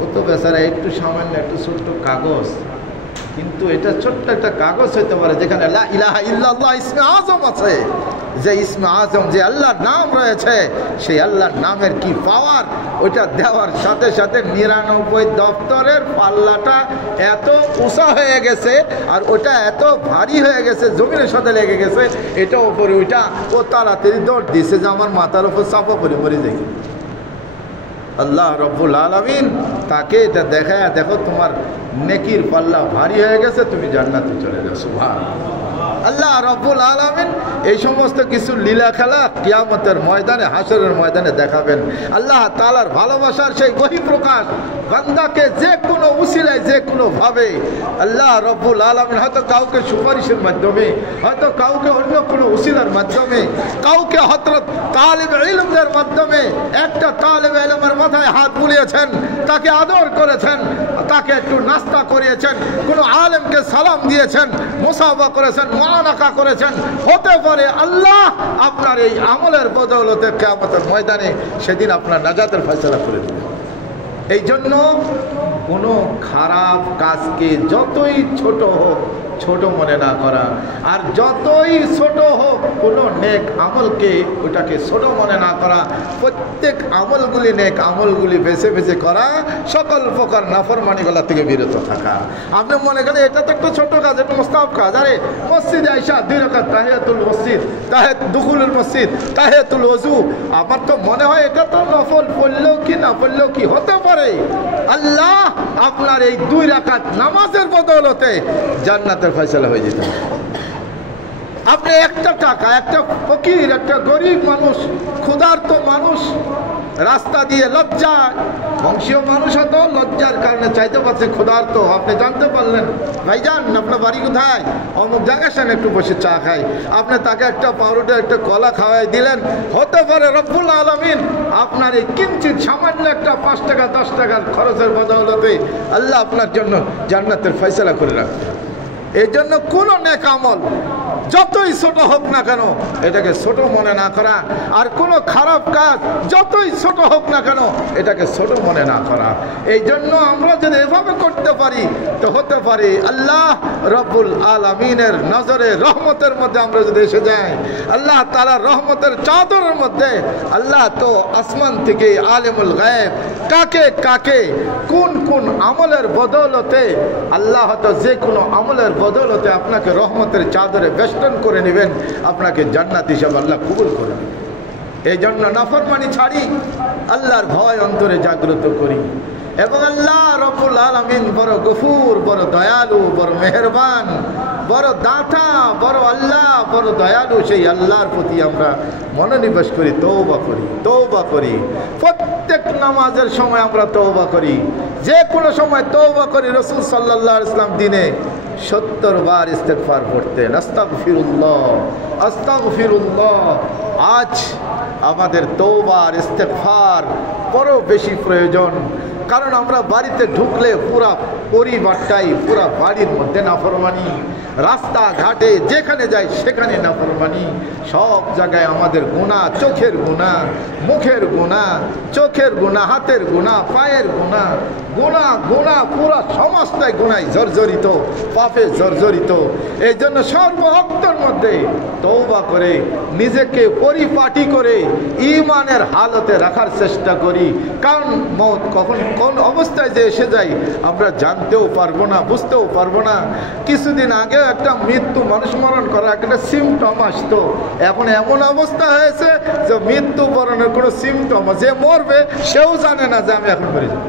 ও তো বেচারা একটু সামান্য একটু ছোট্ট কাগজ, কিন্তু এটা ছোট্ট একটা কাগজ হইতে পারে যেখানে লা ইলাহা ইল্লাল্লাহ ইসমে আজম আছে, যে ইসমে আজম, যে আল্লাহর নাম রয়েছে, সেই আল্লাহর নামের কি পাওয়ার, ওইটা দেওয়ার সাথে সাথে 99 দপ্তরের পাল্লাটা এত উঁচা হয়ে গেছে আর ওটা এত ভারী হয়ে গেছে, জমিনের সাথে লেগে গেছে, এটা ওপরে ওইটা ও তাড়াতাড়ি দৌড় দিছে যে আমার মাথার উপর চাপা পড়ে মরে যায়। আল্লাহ রব্বুল আলামিন তাকে এটা দেখায়, দেখো তোমার নেকির পাল্লা ভারী হয়ে গেছে, তুমি জান্নাতে চলে যাও। সুবহানাল্লাহ। আল্লাহ রাব্বুল আলামিন এই সমস্ত কিছু লীলা খেলা কিয়ামতের ময়দানে, হাসরের ময়দানে দেখাবেন। আল্লাহ তাআলার ভালোবাসার সেই বহিঃপ্রকাশ বান্দাকে যে কোনো উসিলায়, যে কোনো ভাবে আল্লাহ রাব্বুল আলামিন হয়তো কাউকে সুপারিশের মাধ্যমে, হয়তো কাউকে অন্য কোনো উসিলার মাধ্যমে, কাউকে হযরত তালিব ইলমদের মাধ্যমে, একটা তালিব ইলমের মাথায় হাত বুলিয়েছেন, তাকে আদর করেছেন, তাকে একটু নাস্তা করিয়েছেন, কোনো আলেমকে সালাম দিয়েছেন, মুসাফা করেছেন, মুআনাকা করেছেন, হতে পারে আল্লাহ আপনার এই আমলের বদৌলতে কিয়ামতের ময়দানে সেদিন আপনার নাজাতের ফয়সালা করে দেবেন। এই জন্য কোনো খারাপ কাজকে যতই ছোট হোক ছোট মনে না করা, আর যতই ছোট হোক কোনো নেক আমলকে ওটাকে ছোট মনে না করা, প্রত্যেক আমলগুলি নেক আমলগুলি বেছে বেছে করা, সকল প্রকার নাফরমানিগুলা থেকে বিরত থাকা। আপনি মনে করেন এটা তো একটা ছোট কাজ, একটা মোস্তাহাব কাজ, আরে মসজিদে আইসা 2 রাকাত তাহিয়াতুল মসজিদ, দুখুলুল মসজিদ, তাহিয়াতুল ওযু, আমার তো মনে হয় এটা তো নফল, পড়লেও কি না পড়লেও কি হতে পারে আল্লাহ আপনার এই 2 রাকাত নামাজের বদৌলতে জান্নাতের ফয়সালা হয়ে যেতে হবে। আপনি একটা টাকা, একটা ফকির, একটা গরিব মানুষ, ক্ষুধার্ত মানুষ রাস্তা দিয়ে লজ্জা, বংশীয় মানুষ হতো লজ্জার কারণে চাইতে পারছে, ক্ষুধার্ত, আপনি জানতে পারলেন ভাইজান আপনার বাড়ি কোথায়, অমুক জায়গায় সেন একটু বসে চা খাই, আপনি তাকে একটা পাউরুটি, একটা কলা খাওয়াই দিলেন, হতে পারে রব্বুল আলামিন আপনার এই কিঞ্চিত সামান্য একটা 5 টাকা 10 টাকার খরচের বদৌলতে আল্লাহ আপনার জন্য জান্নাতের ফয়সালা করে রাখবে। এই জন্য কোনো নেক আমল যতই ছোট হোক না কেন এটাকে ছোট মনে না করা, আর কোনো খারাপ কাজ যতই ছোট হোক না কেন এটাকে ছোট মনে না করা। এই জন্য আমরা যদি এভাবে করতে পারি তো হতে পারে আল্লাহ রব্বুল আলামিনের নজরে রহমতের মধ্যে আমরা যদি এসে যাই, আল্লাহ তাআলার রহমতের চাদরের মধ্যে, আল্লাহ তো আসমান থেকে আলিমুল গায়েব কাকে কাকে কোন কোন আমলের বদৌলতে, আল্লাহ তো যে কোনো আমলের বদৌলতে আপনাকে রহমতের চাদরে বেষ্টন করে নেবেন, আপনাকে জান্নাত হিসাবে আল্লাহ কবুল করে নেবেন। এই জন্য নাফরমানি ছাড়ি, আল্লাহর ভয় অন্তরে জাগ্রত করি, এবং আল্লাহ রব্বুল আলামিন বড় গফুর, বড় দয়ালু, বড় মেহেরবান, বড় দাতা, বড় আল্লাহ, বড় দয়ালু, সেই আল্লাহর প্রতি আমরা মনোনিবেশ করি, তওবা করি, তওবা করি। প্রত্যেক নামাজের সময় আমরা তওবা করি, যে কোনো সময় তওবা করি। রাসূল সাল্লাল্লাহু আলাইহি ওয়াসাল্লাম দিনে 70 বার ইস্তেগফার পড়তেন, আস্তাগফিরুল্লাহ, আস্তাগফিরুল্লাহ। আজ আমাদের তওবা আর ইস্তেগফার বড় বেশি প্রয়োজন, কারণ আমরা বাড়িতে ঢুকলে পুরা পরিবারটাই, পুরা বাড়ির মধ্যে নাফরমানি, রাস্তাঘাটে যেখানে যাই সেখানে নাফরমানি, সব জায়গায় আমাদের গুনাহ, চোখের গুনাহ, মুখের গুনাহ, চোখের গুনাহ, হাতের গুনাহ, পায়ের গুনাহ, গুনাহ গুনাহ পুরা সমাজটাই গুনায় জর্জরিত, পাপে জর্জরিত। এই জন্য সর্বভক্তর মধ্যে তওবা করে নিজেকে পরিপাটি করে ঈমানের হালতে রাখার চেষ্টা করি, কারণ মওত কখন কোন অবস্থায় যে এসে যায় আমরা জানতেও পারবো না, বুঝতেও পারবো না। কিছুদিন আগেও একটা মৃত্যু, মানুষ মরণ করার একটা সিমটম আসতো, এখন এমন অবস্থা হয়েছে যে মৃত্যু বরণের কোনো সিমটম, যে মরবে সেও জানে না যে আমি এখন মরে যাব,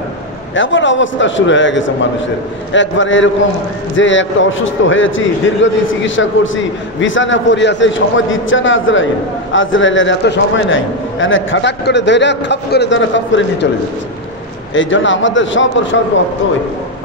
এমন অবস্থা শুরু হয়ে গেছে মানুষের। একবার এরকম যে একটা অসুস্থ হয়েছি, দীর্ঘদিন চিকিৎসা করছি, বিছানা পড়ে আছে, এই সময় দিচ্ছে না আজরাইল, আজরাইলের এত সময় নাই, এনে খাটাক করে ধরে খাপ করে ধরে খাপ করে নিয়ে চলে যাচ্ছে। এই জন্য আমাদের সর্বভক্ত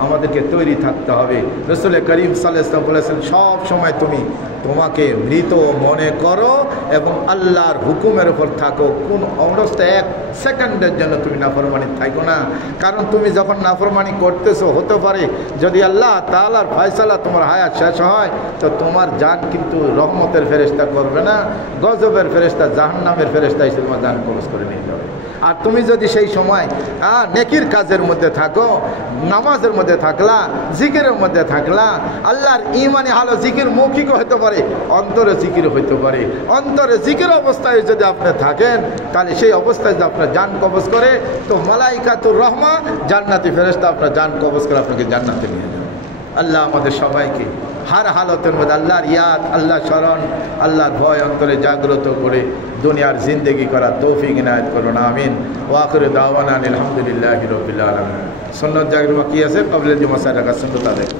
আমাদেরকে তৈরি থাকতে হবে। রাসূল করিম সাল্লাল্লাহু আলাইহি ওয়াসাল্লাম বলেছেন, সব সময় তুমি তোমাকে মৃত মনে করো এবং আল্লাহর হুকুমের উপর থাকো, কোন অবস্থায় 1 সেকেন্ডের জন্য তুমি নাফরমানি থাকো না। কারণ তুমি যখন নাফরমানি করতেছো, হতে পারে যদি আল্লাহ তাআলার ফয়সালা তোমার হায়াত শেষ হয় তো তোমার জান কিন্তু রহমতের ফেরেশতা করবে না, গজবের ফেরেশতা, জাহান্নামের ফেরেশতা এসে তোমার জান কবজ করে নিয়ে যাবে। আর তুমি যদি সেই সময় নেকির কাজের মধ্যে থাকো, নামাজের মধ্যে থাকলা, জিকিরের মধ্যে থাকলা, আল্লাহর ঈমানি হালো জিকির মৌখিক হতে পারে, অন্তরে জিকির হইতে পারে। অন্তরে জিকির অবস্থায় যদি আপনি থাকেন, তাহলে সেই অবস্থায় যদি আপনার জান কবজ করে তো মালাইকাতুর রহমা, জান্নাতি ফেরেশতা আপনার জান কবজ করে আপনাকে জান্নাতে নিয়ে যাবে। আল্লাহ আমাদের সবাইকে হার হালতের মধ্যে আল্লাহর ইয়াদ, আল্লাহ স্মরণ, আল্লাহর ভয় অন্তরে জাগ্রত করে দুনিয়ার জিন্দেগি করার তৌফিক ইনায়াত করুন, আমিন। ওয়া আখিরু দাওয়ানা আলহামদুলিল্লাহি রাব্বিল আলামিন। সুন্নাত জাগরিমা কি আছে কবলে জুমা সারা সুন্নাত আদায়।